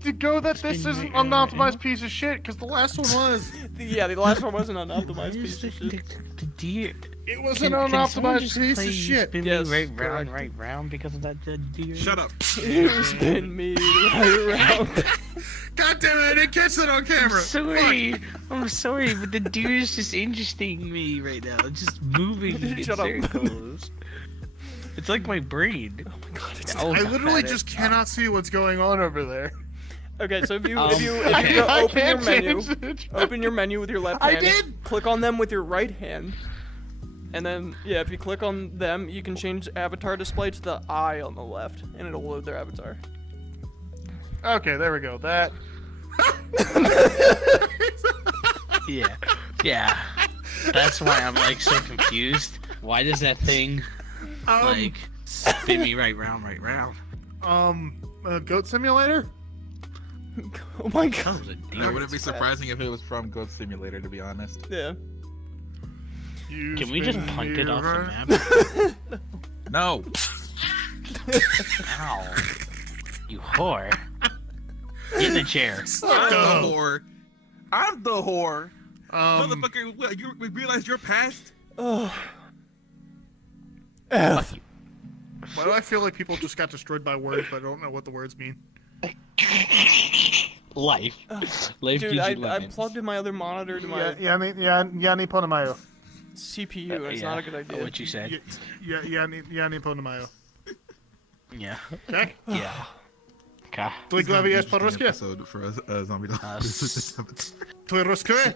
to go that this isn't an unoptimized piece of shit because the last one was. Yeah, the last one wasn't an optimized Why piece is of shit. the deer? It was an Can someone unoptimized just piece play of shit. Spin Yes, me correct. right round because of that deer? Shut up. You spin me right around. God damn it! I didn't catch that on camera. I'm sorry, but the deer is just interesting me right now. It's just moving in Shut up. circles. It's like my brain. Oh my god, it's Oh, I got literally fatter. just cannot see what's going on over there. Okay, so if you Um, if you go I open your can't menu, change it. open your menu with your left I hand. did! Click on them with your right hand, and then yeah, if you click on them, you can change avatar display to the eye on the left, and it'll load their avatar. Okay, there we go. That. Yeah. That's why I'm like so confused. Why does that thing like spin me right round? Goat Simulator? Oh my god. Oh, the deer. That wouldn't be surprising if it was from Goat Simulator, to be honest. Yeah. You Can we just spin punt me it off the right- map? No. Ow. You whore. Get in the chair. I'm Oh. the whore. I'm the whore. Um, Motherfucker, what, you realize your past? Oh. F. why do I feel like people just got destroyed by words, but I don't know what the words mean? Life. Life Dude, gives I you lemons. plugged in my other monitor to my Yeah, ni ponomayo. CPU. It's not a good idea. What you said. Yeah, ni ponomayo. Yeah. Okay? Yeah. Okay. Twój glawie jest po ruskie? Episode for Zombie Dog. Twój ruskie?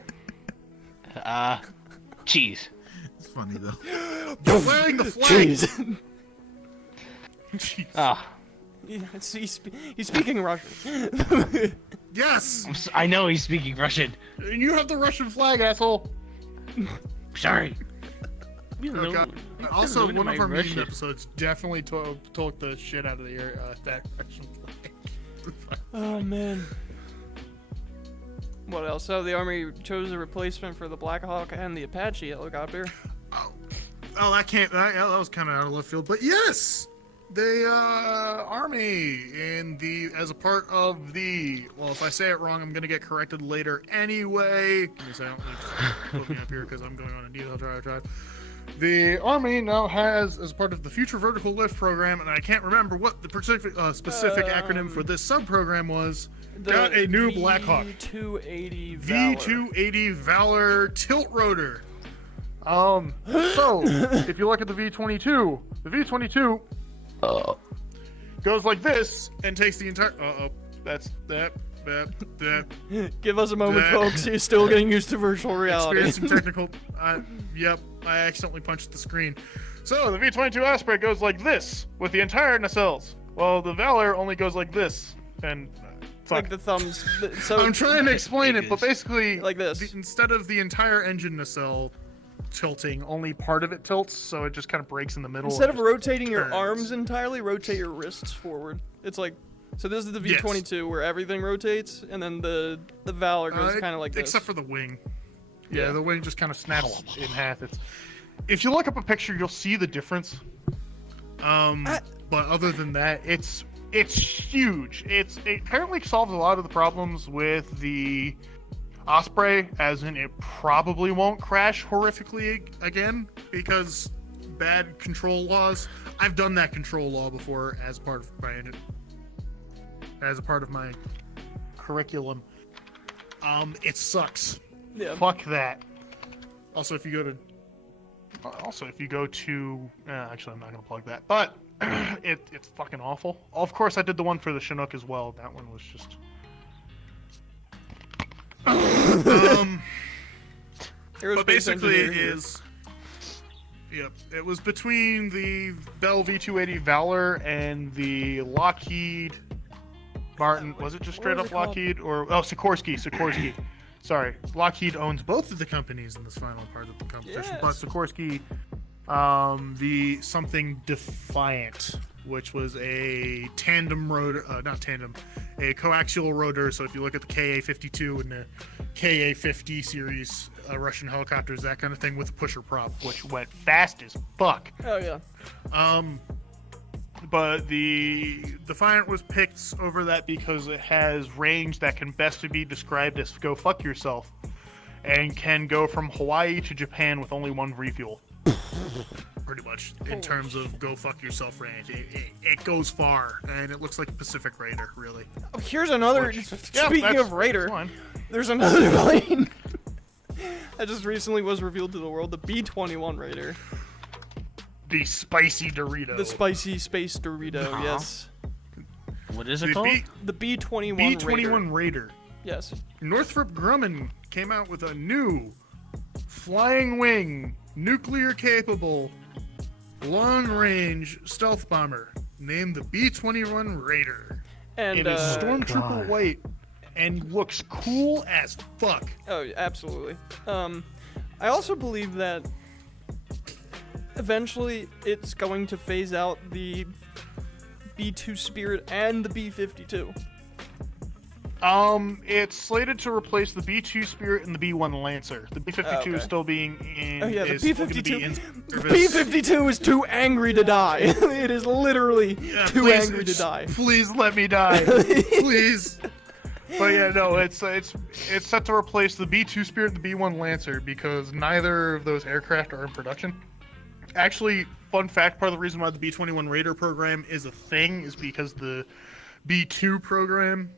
Cheese. It's funny though. You're wearing the flag! Jeez. Ah. He's speaking Russian. Yes! I know he's speaking Russian. And you have the Russian flag, asshole! Sorry. Oh, God. Also, ruined one of my our meme Russian. episodes definitely took the shit out of the air, that Russian flag. Oh man. What else? So the army chose a replacement for the Black Hawk and the Apache helicopter. Oh, that was kind of out of left field, but yes! The army as a part of the, well, if I say it wrong, I'm gonna get corrected later anyway. Give me a second, put me up here because I'm going on a detail drive. The army now has, as part of the Future Vertical Lift program, and I can't remember what the specific acronym for this sub-program was, got a new Black Hawk. V280 Valor. V280 Valor tilt rotor. So, if you look at the V22, the V22 goes like this and takes the entire. That's that. Give us a moment, That- folks. He's still getting used to virtual reality. Experiencing technical. Yep, I accidentally punched the screen. So the V22 Aspect goes like this with the entire nacelles. Well, the Valor only goes like this, and Like the thumbs. So I'm trying to explain it, but basically, Like this. instead of the entire engine nacelle, tilting. Only part of it tilts, so it just kind of breaks in the middle. Instead and of just rotating your turns. arms entirely, rotate your wrists forward. It's like, so this is the V22 where everything rotates, and then the Valor goes kind of like this. Except for the wing. Yeah, Yeah. the wing just kind of snaps in half. If you look up a picture, you'll see the difference. But other than that, it's huge. It apparently solves a lot of the problems with the Osprey, as in it probably won't crash horrifically again because bad control laws. I've done that control law before as part of my curriculum. It sucks. Yeah. Fuck that. Also, if you go to, actually, I'm not gonna plug that, but it's fucking awful. Of course, I did the one for the Chinook as well. That one was just. But basically, it is. Yep, it was between the Bell V280 Valor and the Lockheed Martin. Was it just straight up Lockheed or Sikorsky? Sorry, Lockheed owns both of the companies in this final part of the competition. But Sikorsky, the something Defiant, which was a tandem rotor, not tandem, a coaxial rotor. So if you look at the KA-52 and the KA-50 series Russian helicopters, that kind of thing, with a pusher prop, which went fast as fuck. Oh yeah. But the Defiant was picked over that because it has range that can best be described as go fuck yourself, and can go from Hawaii to Japan with only one refuel. Pretty much, in terms of go fuck yourself range. It goes far, and it looks like a Pacific Raider, really. Oh, here's another. Speaking of Raider, fine. there's another plane that just recently was revealed to the world: the B-21 Raider. The spicy Dorito. The spicy space Dorito. Yes. What is it called? The B-21 B-21 Raider. Yes. Northrop Grumman came out with a new flying wing, nuclear-capable, long-range stealth bomber named the B-21 Raider. And it is Stormtrooper white and looks cool as fuck. Oh, absolutely. I also believe that eventually it's going to phase out the B-2 Spirit and the B-52. It's slated to replace the B-2 Spirit and the B-1 Lancer. The B-52 is still being in. Oh yeah, the B-52. The B-52 is too angry to die. It is literally too angry to die. Please let me die, please. But yeah, no, it's set to replace the B-2 Spirit and the B-1 Lancer because neither of those aircraft are in production. Actually, fun fact, part of the reason why the B-21 Raider program is a thing is because the B-2 program,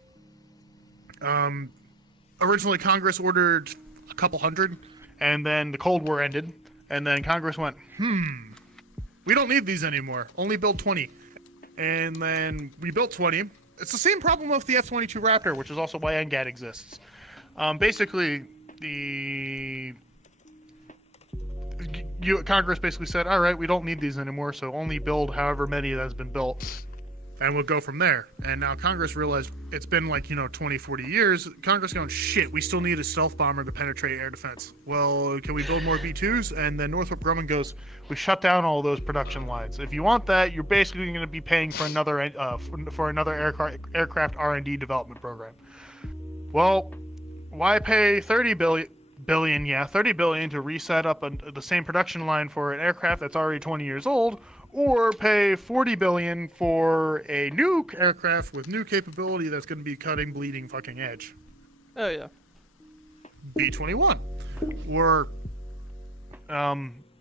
originally Congress ordered a couple hundred, and then the Cold War ended, and then Congress went, we don't need these anymore, only build 20. And then we built 20. It's the same problem with the F-22 Raptor, which is also why NGAD exists. Basically, Congress basically said, all right, we don't need these anymore, so only build however many that has been built, and we'll go from there. And now Congress realized it's been 20, 40 years. Congress going, shit, we still need a stealth bomber to penetrate air defense. Well, can we build more B-2s? And then Northrop Grumman goes, we shut down all those production lines. If you want that, you're basically going to be paying for another aircraft R&D development program. Well, why pay $30 billion to reset up the same production line for an aircraft that's already 20 years old, or pay $40 billion for a new aircraft with new capability that's going to be cutting, bleeding fucking edge? Oh yeah. B-21. Or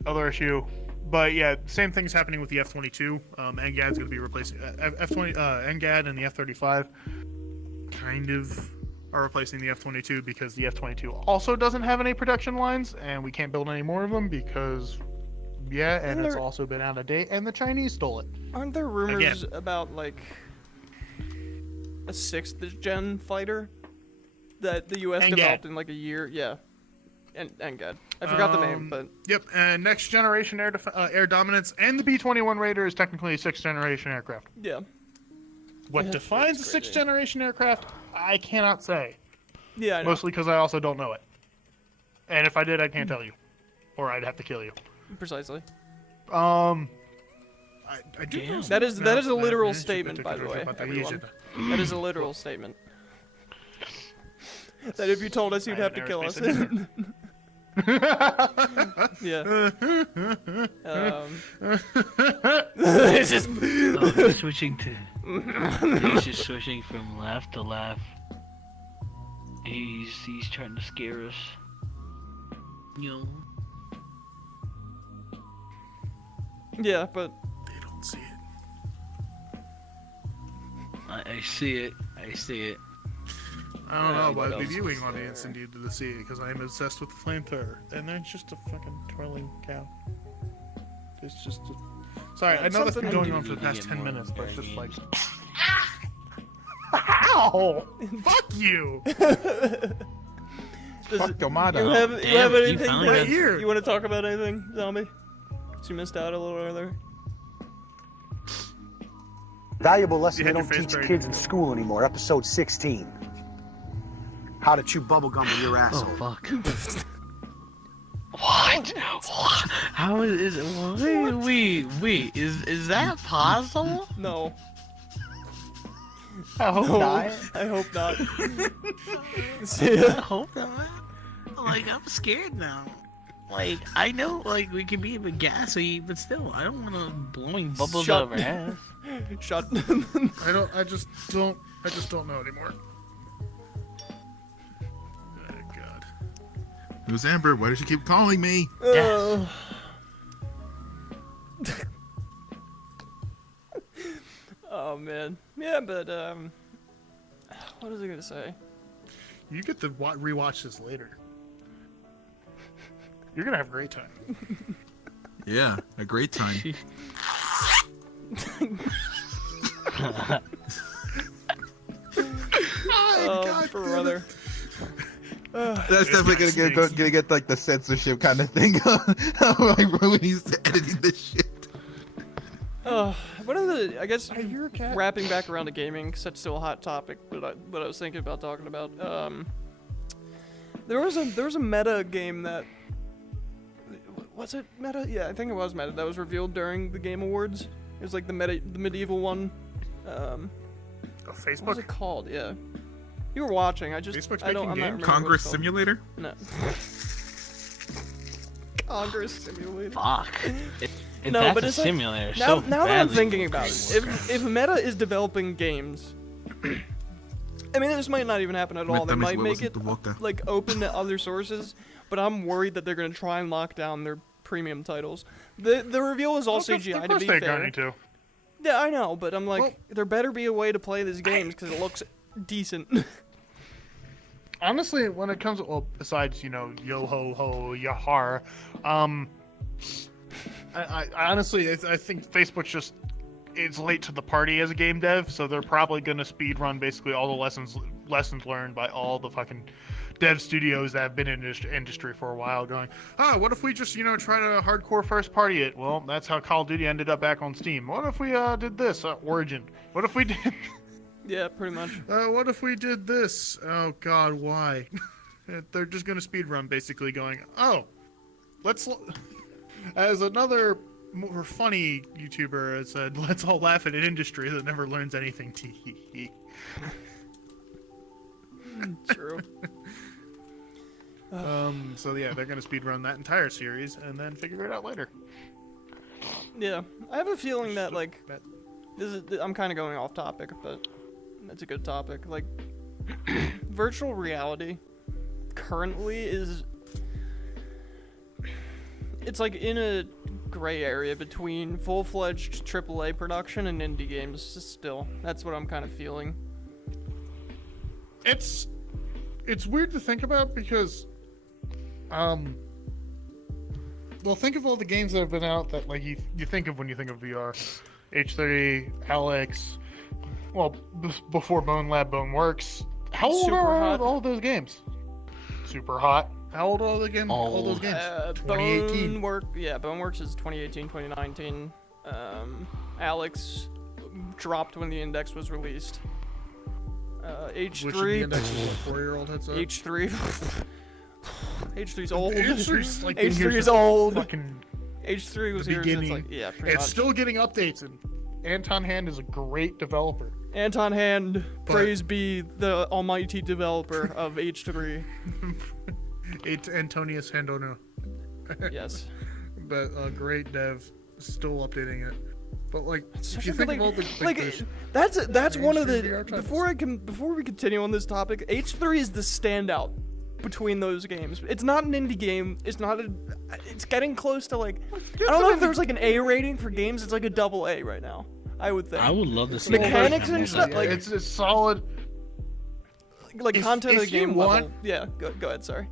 other issue. But yeah, same thing's happening with the F-22. NGAD's going to be replacing NGAD and the F-35 kind of are replacing the F-22 because the F-22 also doesn't have any production lines, and we can't build any more of them because, and it's also been out of date, and the Chinese stole it. Aren't there rumors about a 6th gen fighter that the U.S. developed in a year? Yeah, and NGAD. I forgot the name, but yep. And next generation air dominance, and the B-21 Raider is technically a 6th generation aircraft. Yeah. What defines a 6th generation aircraft, I cannot say. Yeah, I know. Mostly because I also don't know it. And if I did, I can't tell you. or I'd have to kill you. Precisely. I do know That is a literal some- statement, by the way, everyone. That is a literal statement. That if you told us you'd have to kill us. Yeah. It's just He's switching to. He's just switching from laugh to laugh. He's trying to scare us. You know. yeah, but They don't see it. I see it. I see it. I don't know, what but the else viewing is audience there? indeed to see it because I am obsessed with the flamethrower, and then it's just a fucking twirling cow. It's just. Sorry, I know that's been going on for the past 10 minutes, but it's just like. Ow! Fuck you! Fuck your mother. you have Damn, you anything? found that- it. Ear. You want to talk about anything, zombie? So you missed out a little earlier. Valuable lesson You they had your don't face teach buried kids in in it. school anymore. Episode 16. How to chew bubblegum with your asshole. Oh fuck. What? What? How is it? Wait. Is that possible? No. I hope not. I hope not. I hope not. Like, I'm scared now. Like, I know, like, we can be a bit gassy, but still, I don't want to blowing bubbles Shut- out of our ass. Shut. I just don't know anymore. Oh god. Who's Amber? Why does she keep calling me? Oh man. Yeah, but what was I gonna say? You get to rewatch this later. You're gonna have a great time. Yeah, a great time. Oh, brother. That's definitely gonna get like the censorship kind of thing. Like when he's editing this shit. One of the, I guess, wrapping back around to gaming, 'cause that's still a hot topic, but I was thinking about talking about. There was a meta game that. Was it meta? Yeah, I think it was meta. That was revealed during the Game Awards. It was like the medieval one. What was Facebook? it called? Yeah. You were watching. Facebook's I don't. I'm making not games? remembering what Congress it's called. Simulator? No. Congress Simulator. Fuck. If No, that's but a it's like- simulator, Now, so now that I'm badly thinking about it, if Meta is developing games, I mean, this might not even happen at all. They might make it like open to other sources, but I'm worried that they're gonna try and lock down their premium titles. The reveal is all CGI to be they're fair. going to. Yeah, I know, but I'm like, Well- there better be a way to play these games because it looks decent. Honestly, when it comes, well, besides yo ho ho yahar, I honestly I think Facebook's just it's late to the party as a game dev, so they're probably gonna speed run basically all the lessons learned by all the fucking dev studios that have been in this industry for a while. Going, what if we just try to hardcore first party it? Well, that's how Call of Duty ended up back on Steam. What if we did this Origin? What if we did? Yeah, pretty much. What if we did this? Oh God, why? They're just gonna speedrun, basically going, as another more funny YouTuber has said, let's all laugh at an industry that never learns anything. Tee. True. So yeah, they're gonna speedrun that entire series and then figure it out later. Yeah, I have a feeling that like I'm kind of going off topic, but it's a good topic. Like virtual reality currently it's like in a gray area between full-fledged AAA production and indie games still. That's what I'm kind of feeling. It's weird to think about because well, think of all the games that have been out that like you think of when you think of VR. H3, Alex, well, before Bone Lab, Boneworks. How old Super are Hot. all those games? Super Hot. How old are all those games? 2018. Boneworks is 2018, 2019. Alex dropped when the index was released. Which the H3. index is what 4-year-old heads up. H3. H3's old. H3's like H3 is old. Fucking H3 was the here since beginning. like pretty it's much. still getting updates, and Anton Hand is a great developer. Anton Hand, But- praise be the almighty developer of H3. Antonius Handono. Yes. But a great dev, still updating it. But like, if Such you a think good, of all the like there's- that's one of mainstream the VR titles. before we continue on this topic, H3 is the standout between those games. It's not an indie game. It's not a. It's getting close to like. I don't know if there's like an A rating for games. It's like a double A right now. I would think. I would love to see Mechanics that. and stuff, like- it's a solid. like if- content of if the you game want- level. Yeah. Go ahead. Sorry.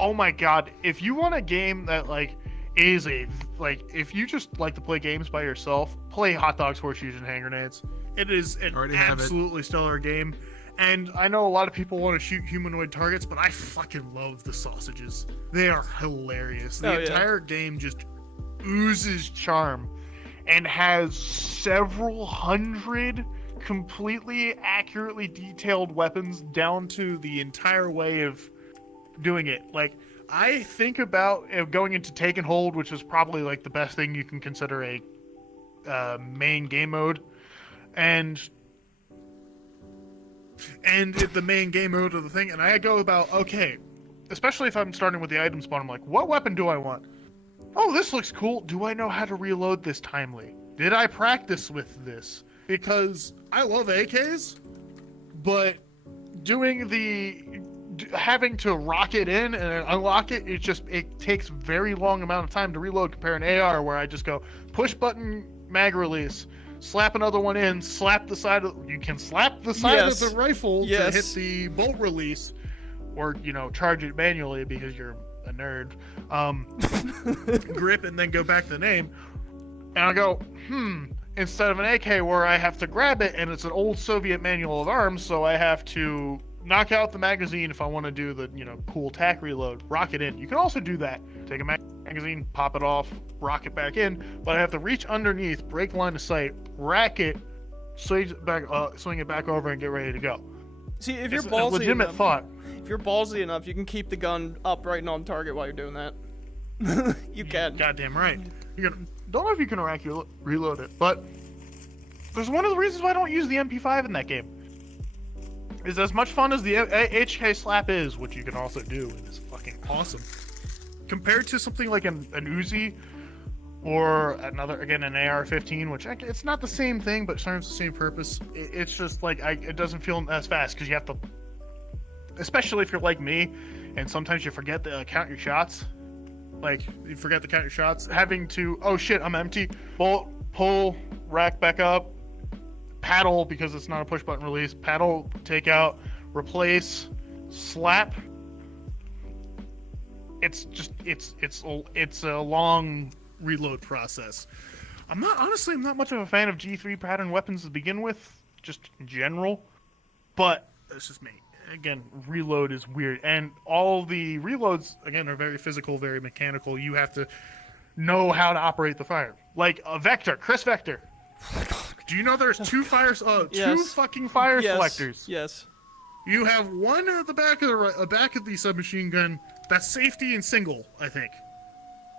Oh my god! If you want a game that like is a like, if you just like to play games by yourself, play Hot Dogs, Horseshoes, and Hand Grenades. It is an Already have it. absolutely stellar game. And I know a lot of people want to shoot humanoid targets, but I fucking love the sausages. They are hilarious. The Oh, yeah. entire game just oozes charm and has several hundred completely accurately detailed weapons down to the entire way of doing it. Like, I think about going into Take and Hold, which is probably like the best thing you can consider a main game mode, and the main game mode of the thing, and I go about, okay, especially if I'm starting with the item spawn, I'm like, what weapon do I want? Oh, this looks cool. Do I know how to reload this timely? Did I practice with this? Because I love AKs, but having to rock it in and unlock it, it takes very long amount of time to reload compared to AR, where I just go push button, mag release, slap another one in, slap the side of Yes. the rifle Yes. to hit the bolt release, or charge it manually because you're a nerd. Grip and then go back to the name, and I go, instead of an AK where I have to grab it and it's an old Soviet manual of arms, so I have to knock out the magazine if I want to do the cool tack reload, rock it in. You can also do that. Take a magazine, pop it off, rock it back in, but I have to reach underneath, break line of sight, rack it, swing it back over, and get ready to go. See, if you're It's a ballsy legitimate enough, thought. if you're ballsy enough, you can keep the gun upright and on target while you're doing that. You can. Goddamn right. Don't know if you can reload it, but there's one of the reasons why I don't use the MP5 in that game. Is as much fun as the HK slap is, which you can also do, and it's fucking awesome. Compared to something like an Uzi or an AR-15, which it's not the same thing, but serves the same purpose. It's just like it doesn't feel as fast because you have to, especially if you're like me, and sometimes you forget to count your shots. Like, you forget to count your shots. Having to, oh shit, I'm empty. Bolt, pull, rack back up, paddle because it's not a push button release. Paddle, take out, replace, slap. It's a long reload process. I'm not much of a fan of G3 pattern weapons to begin with, just in general. But that's just me. Again, reload is weird, and all the reloads again are very physical, very mechanical. You have to know how to operate the fire, like a Vector, Chris Vector. Do you know there's two Yes. two fucking fire Yes. selectors? Yes. You have one at the back of the submachine gun that's safety and single, I think.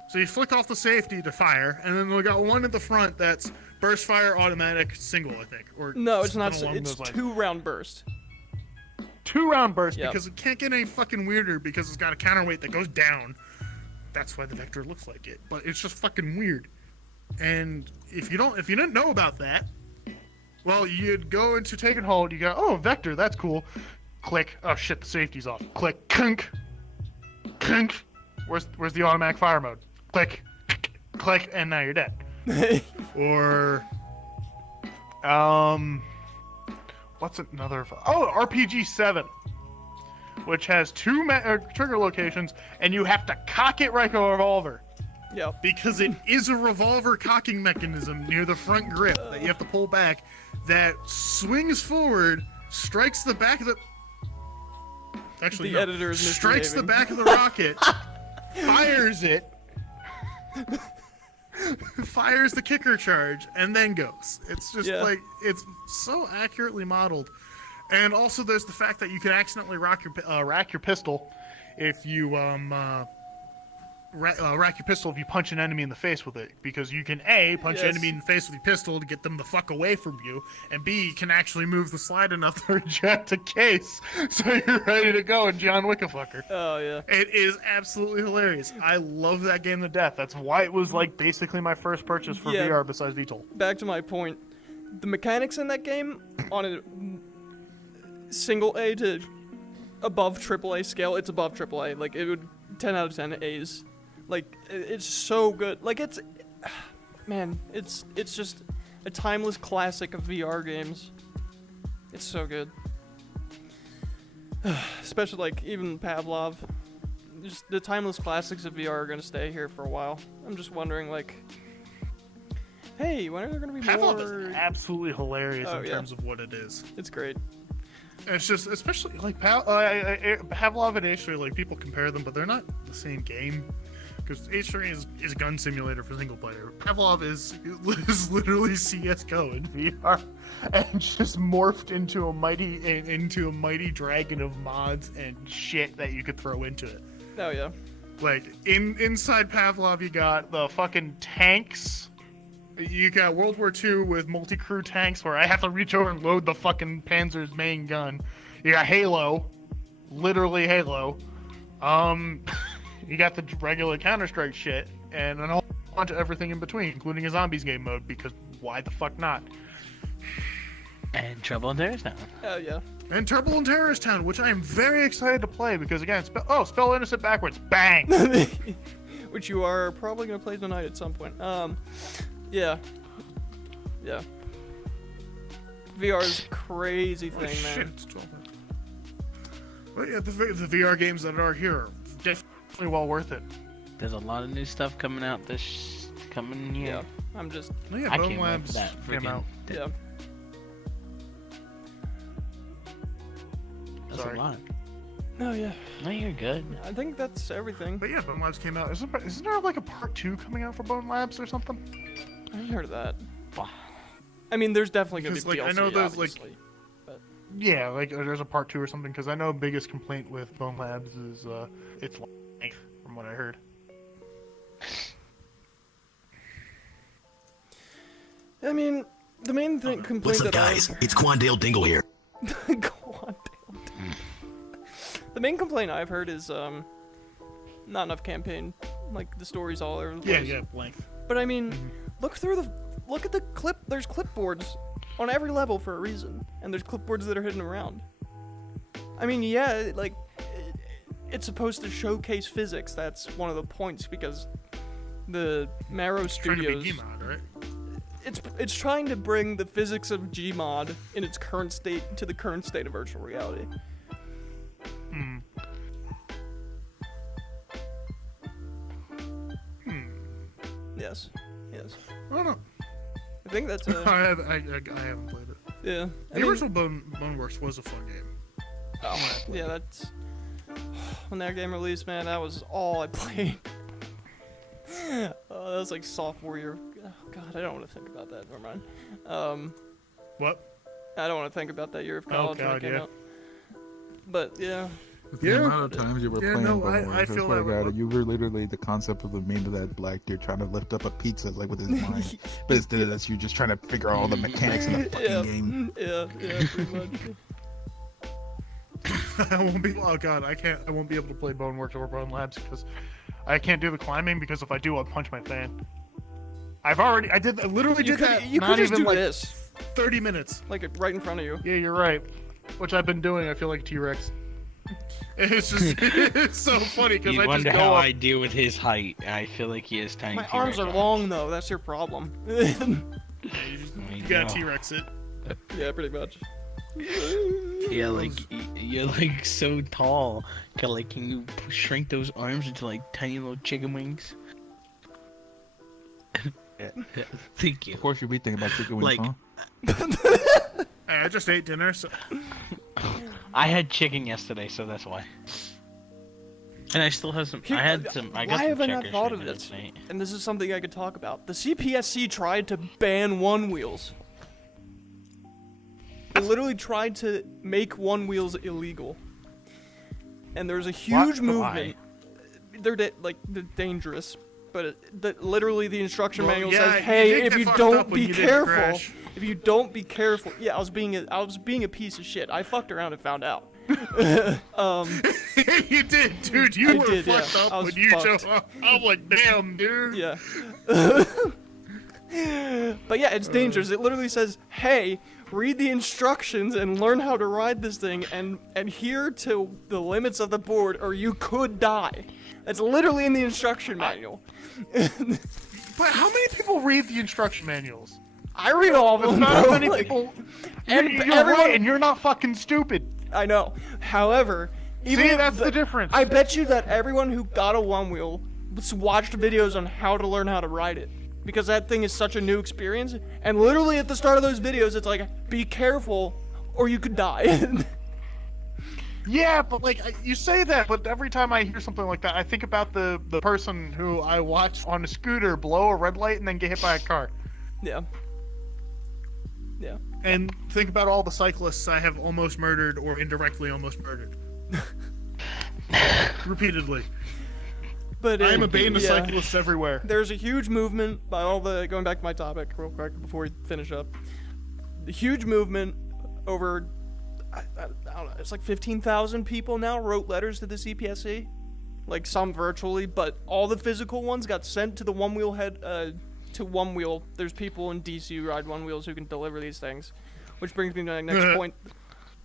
So you flick off the safety to fire, and then we got one at the front that's burst fire, automatic, single, I think. Or No, it's not. something along It's those lines. 2-round burst. 2-round burst, Yep. because it can't get any fucking weirder because it's got a counterweight that goes down. That's why the Vector looks like it, but it's just fucking weird. And if you didn't know about that, well, you'd go into Take and Hold. You go, oh, Vector, that's cool. Click. Oh shit, the safety's off. Click. Kunk. Kunk. Where's the automatic fire mode? Click. Click, and now you're dead. Or what's another? RPG-7, which has two trigger locations, and you have to cock it like a revolver. Yep. Because it is a revolver cocking mechanism near the front grip that you have to pull back, that swings forward, strikes the back of the... Actually, The no. editor is strikes the misbehaving. back of the rocket, fires it, fires the kicker charge, and then goes. It's just Yeah. like, it's so accurately modeled. And also there's the fact that you can accidentally rack your pistol if you rack your pistol if you punch an enemy in the face with it, because you can A, punch an Yes. enemy in the face with your pistol to get them the fuck away from you, and B, can actually move the slide enough to eject a case so you're ready to go and John Wick a fucker. Oh yeah. It is absolutely hilarious. I love that game to death. That's why it was like basically my first purchase for Yeah. VR besides VTOL. Back to my point. The mechanics in that game on a single A to above AAA scale, it's above AAA. Like it would 10 out of 10 A's. Like it's so good. Like it's man, it's just a timeless classic of VR games. It's so good. Especially like even Pavlov. Just the timeless classics of VR are gonna stay here for a while. I'm just wondering like, hey, when are there gonna be Pavlov more? is absolutely hilarious Oh, in yeah. terms of what it is. It's great. It's just, especially like Pavlov and H3, like people compare them, but they're not the same game. Because H3 is a gun simulator for single player. Pavlov is literally CS:GO in VR, and just morphed into a mighty dragon of mods and shit that you could throw into it. Oh yeah. Like inside Pavlov, you got the fucking tanks. You got World War II with multi-crew tanks where I have to reach over and load the fucking Panzer's main gun. You got Halo, literally Halo. You got the regular Counter-Strike shit, and a whole bunch of everything in between, including a zombies game mode, because why the fuck not? And Trouble in Terrorist Town. Oh yeah. And Turbo in Terrorist Town, which I am very excited to play, because again, spell innocent backwards, bang! Which you are probably gonna play tonight at some point. Yeah. Yeah. VR is a crazy Holy thing, shit, man. it's 12 minutes. But yeah, the VR games that are here are definitely well worth it. There's a lot of new stuff coming out this coming year. Yeah. I'm just Oh yeah, I Bone can't wait for Labs that came freaking. out. yeah. That's Sorry. a lot. Oh yeah. No, you're good. I think that's everything. But yeah, Bone Labs came out. Isn't there like a part 2 coming out for Bone Labs or something? I haven't heard of that. Wow. I mean, there's definitely gonna be Because, like, DLC, I know there's, like, obviously. Yeah, like there's a part 2 or something, because I know biggest complaint with Bone Labs is its length, from what I heard. I mean, the main thing complaint that It's Quandale Dingle here. Go on, damn. The main complaint I've heard is not enough campaign. Like the story's all over the place. Yeah, length. But I mean, look at the clip. There's clipboards on every level for a reason, and there's clipboards that are hidden around. I mean, yeah, like it's supposed to showcase physics. That's one of the points, because the Marrow Trying to Studios. be Gmod, right? It's trying to bring the physics of Gmod in its current state to the current state of virtual reality. Yes. I don't know. I think that's I haven't played it. yeah. The original Boneworks was a fun game. Yeah, that's when that game released, man. That was all I played. That was like sophomore year. Oh god, I don't want to think about that. Never mind. What? I don't want to think about that year of college when it God, came yeah. out. But yeah, With the Yeah. amount of times you were Yeah, playing no, Boneworks, I feel swear to that God, would- you were literally the concept of the meme of that black dude trying to lift up a pizza like with his mind. But instead of that, you're just trying to figure out all the mechanics in the fucking yeah, game. yeah, pretty much. I won't be. Oh god, I won't be able to play Boneworks or Bone Labs because I can't do the climbing. Because if I do, I'll punch my fan. I literally You did that. could Not just even do like this, 30 minutes. like right in front of you. Yeah, you're right. Which I've been doing. I feel like T-Rex. It's just it's so funny because You I just wonder go how up. I deal with his height. I feel like he has tiny My T-Rex arms are long though. That's your problem. You I gotta know. T-Rex it. Yeah, pretty much. Yeah, like you're like so tall. Can you shrink those arms into like tiny little chicken wings? Thank you. Of course, you'd be thinking about chicken wings, Like- huh? Hey, I just ate dinner, so I had chicken yesterday, so that's why. And I still have some. I had some. I got Why some have I not checkers thought right of now this? tonight. And this is something I could talk about. The CPSC tried to ban one wheels. They literally tried to make one wheels illegal. and there's a huge Why? movement. They're dangerous, but literally the instruction manual yeah, says, you "Hey, did if get you fucked don't up when be you did careful, crash. if you don't be careful, yeah, I was being a piece of shit. I fucked around and found out. You did, dude. You were did, yeah. fucked I up was when you fucked. showed up. I'm like, damn, dude. Yeah. But yeah, it's dangerous. It literally says, "Hey, read the instructions and learn how to ride this thing and adhere to the limits of the board or you could die." That's literally in the instruction manual. But how many people read the instruction manuals? I read all of them. Not bro. many Like, people. and You're everyone- right, and you're not fucking stupid. I know. However, even See, if that's the difference. I bet you that everyone who got a one wheel watched videos on how to learn how to ride it. Because that thing is such a new experience. And literally at the start of those videos, it's like, be careful or you could die. Yeah, but like you say that, but every time I hear something like that, I think about the person who I watched on a scooter blow a red light and then get hit by a car. Yeah. Yeah. And think about all the cyclists I have almost murdered or indirectly almost murdered. Repeatedly. But I am a bane of yeah. cyclists everywhere. There's a huge movement by all the, going back to my topic real quick before we finish up. The huge movement over, I don't know, it's like 15,000 people now wrote letters to the CPSC. Like some virtually, but all the physical ones got sent to the one wheel to one wheel. There's people in DC who ride one wheels who can deliver these things. Which brings me to my next point.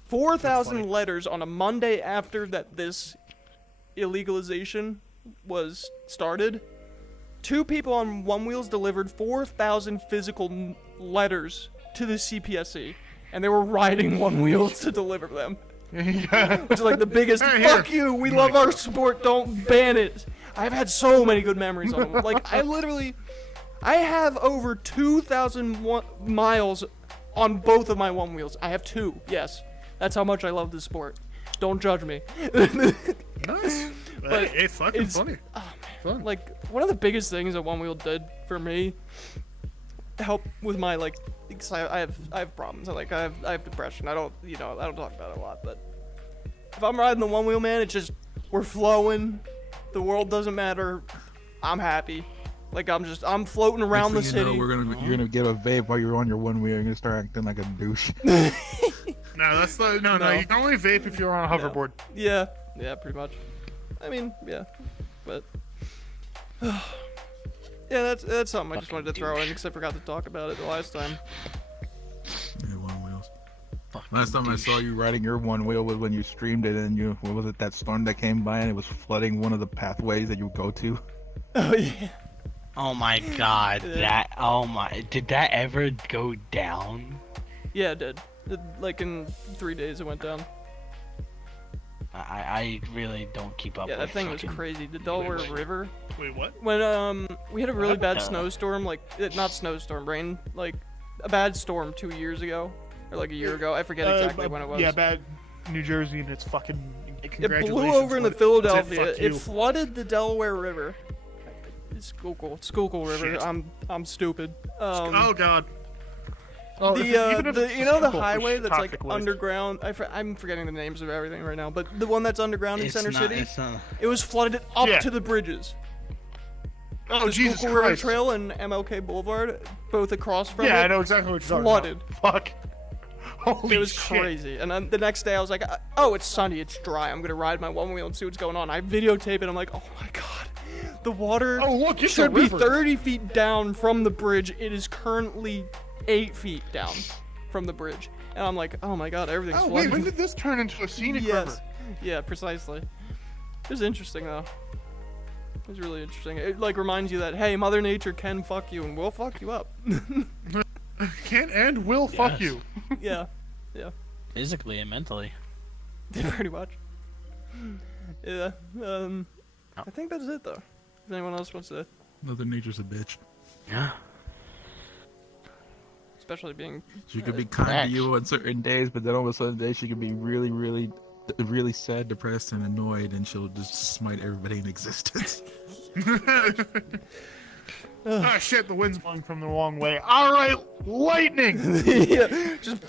4,000 letters on a Monday after that this illegalization was started. 2 people on one wheels delivered 4,000 physical letters to the CPSC, and they were riding one wheels to deliver them. Which is like the biggest, fuck you, we love our sport, don't ban it. I've had so many good memories on them. Like, I have over 2,000 miles on both of my one wheels. I have 2, yes. That's how much I love this sport. Don't judge me. Nice. But hey, fucking it's- funny. Fun. Like, one of the biggest things that one wheel did for me, help with my, like, because I have problems. I have depression. I don't talk about it a lot, but if I'm riding the one wheel, man, it's just, we're flowing. The world doesn't matter. I'm happy. Like, I'm floating around the Next thing city. you know, you're gonna get a vape while you're on your one wheel. You're gonna start acting like a douche. No, that's the no. No. You can only vape if you're on a hoverboard. Yeah, pretty much. I mean, yeah, but yeah, that's something I just wanted to throw in because I forgot to talk about it the last time. Yeah, one wheels. Last time I saw you riding your one wheel was when you streamed it, and what was it, that storm that came by and it was flooding one of the pathways that you go to. Oh yeah. Oh my god, did that ever go down? Yeah, it did. Like in 3 days, it went down. I really don't keep up. Yeah, that with thing was fucking- crazy. The Delaware River. Wait, what? When we had a really bad the- snowstorm, like not snowstorm, rain, like a bad storm 2 years ago, or like a year ago. I forget exactly when it was. Yeah, bad New Jersey, and it's fucking. It blew over into but- Philadelphia. Fuck you. It flooded the Delaware River. It's Schuylkill River. Shit. I'm stupid. Oh god. Oh, The even if the it's you know the simple, highway it's that's like toxic waste. underground. I'm forgetting the names of everything right now, but the one that's underground in It's Center not- City, it's not- it was flooded up Yeah. to the bridges. Oh The Jesus Schuylkill River Christ! Trail and MLK Boulevard, both across from Yeah, it. I know exactly what you're talking Flooded. about. Fuck. Holy It was shit. crazy. And then the next day I was like, oh, it's sunny, it's dry. I'm gonna ride my one wheel and see what's going on. I videotape it. I'm like, oh my god, the water Oh look, it's should a be river. 30 feet down from the bridge. It is currently 8 feet down from the bridge. And I'm like, oh my god, everything's Oh wait, flooded. when did this turn into a scenic Yes. river? Yeah, precisely. It was interesting though. It was really interesting. It like reminds you that hey, Mother Nature can fuck you and will fuck you up. Can and will fuck Yes. you. yeah, yeah, Physically and mentally. pretty much. Yeah. I think that's it though. If anyone else wants to, Mother Nature's a bitch. Yeah. especially being She could be kind Facts. to you on certain days, but then all of a sudden days she could be really, really, really sad, depressed, and annoyed, and she'll just smite everybody in existence. Ah shit, the wind's blowing from the wrong way. Alright, lightning! yeah, just.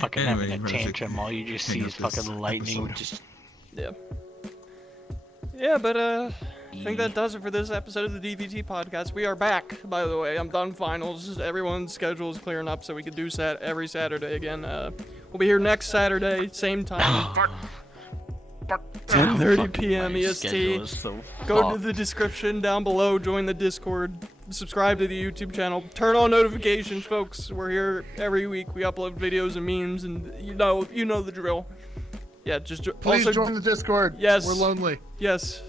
fucking Anyway, having a Rosie, tantrum. All you just see hang is up this fucking lightning. episode. Just Yeah. Yeah, but I think that does it for this episode of the DVT podcast. We are back, by the way. I'm done finals. Everyone's schedule is clearing up so we can do every Saturday again. We'll be here next Saturday, same time. 10:30 p.m. EST. Go to the description down below, join the Discord, subscribe to the YouTube channel, turn on notifications, folks. We're here every week. We upload videos and memes, and you know the drill. Yeah, just Please also join the Discord. Yes. We're lonely. Yes.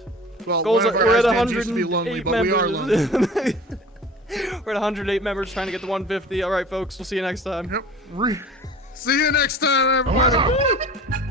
Well, Goals one of our we're at guys used to be 108 lonely, but we are lonely. members. We're at 108 members trying to get to 150. All right, folks. We'll see you next time. Yep. See you next time, everybody.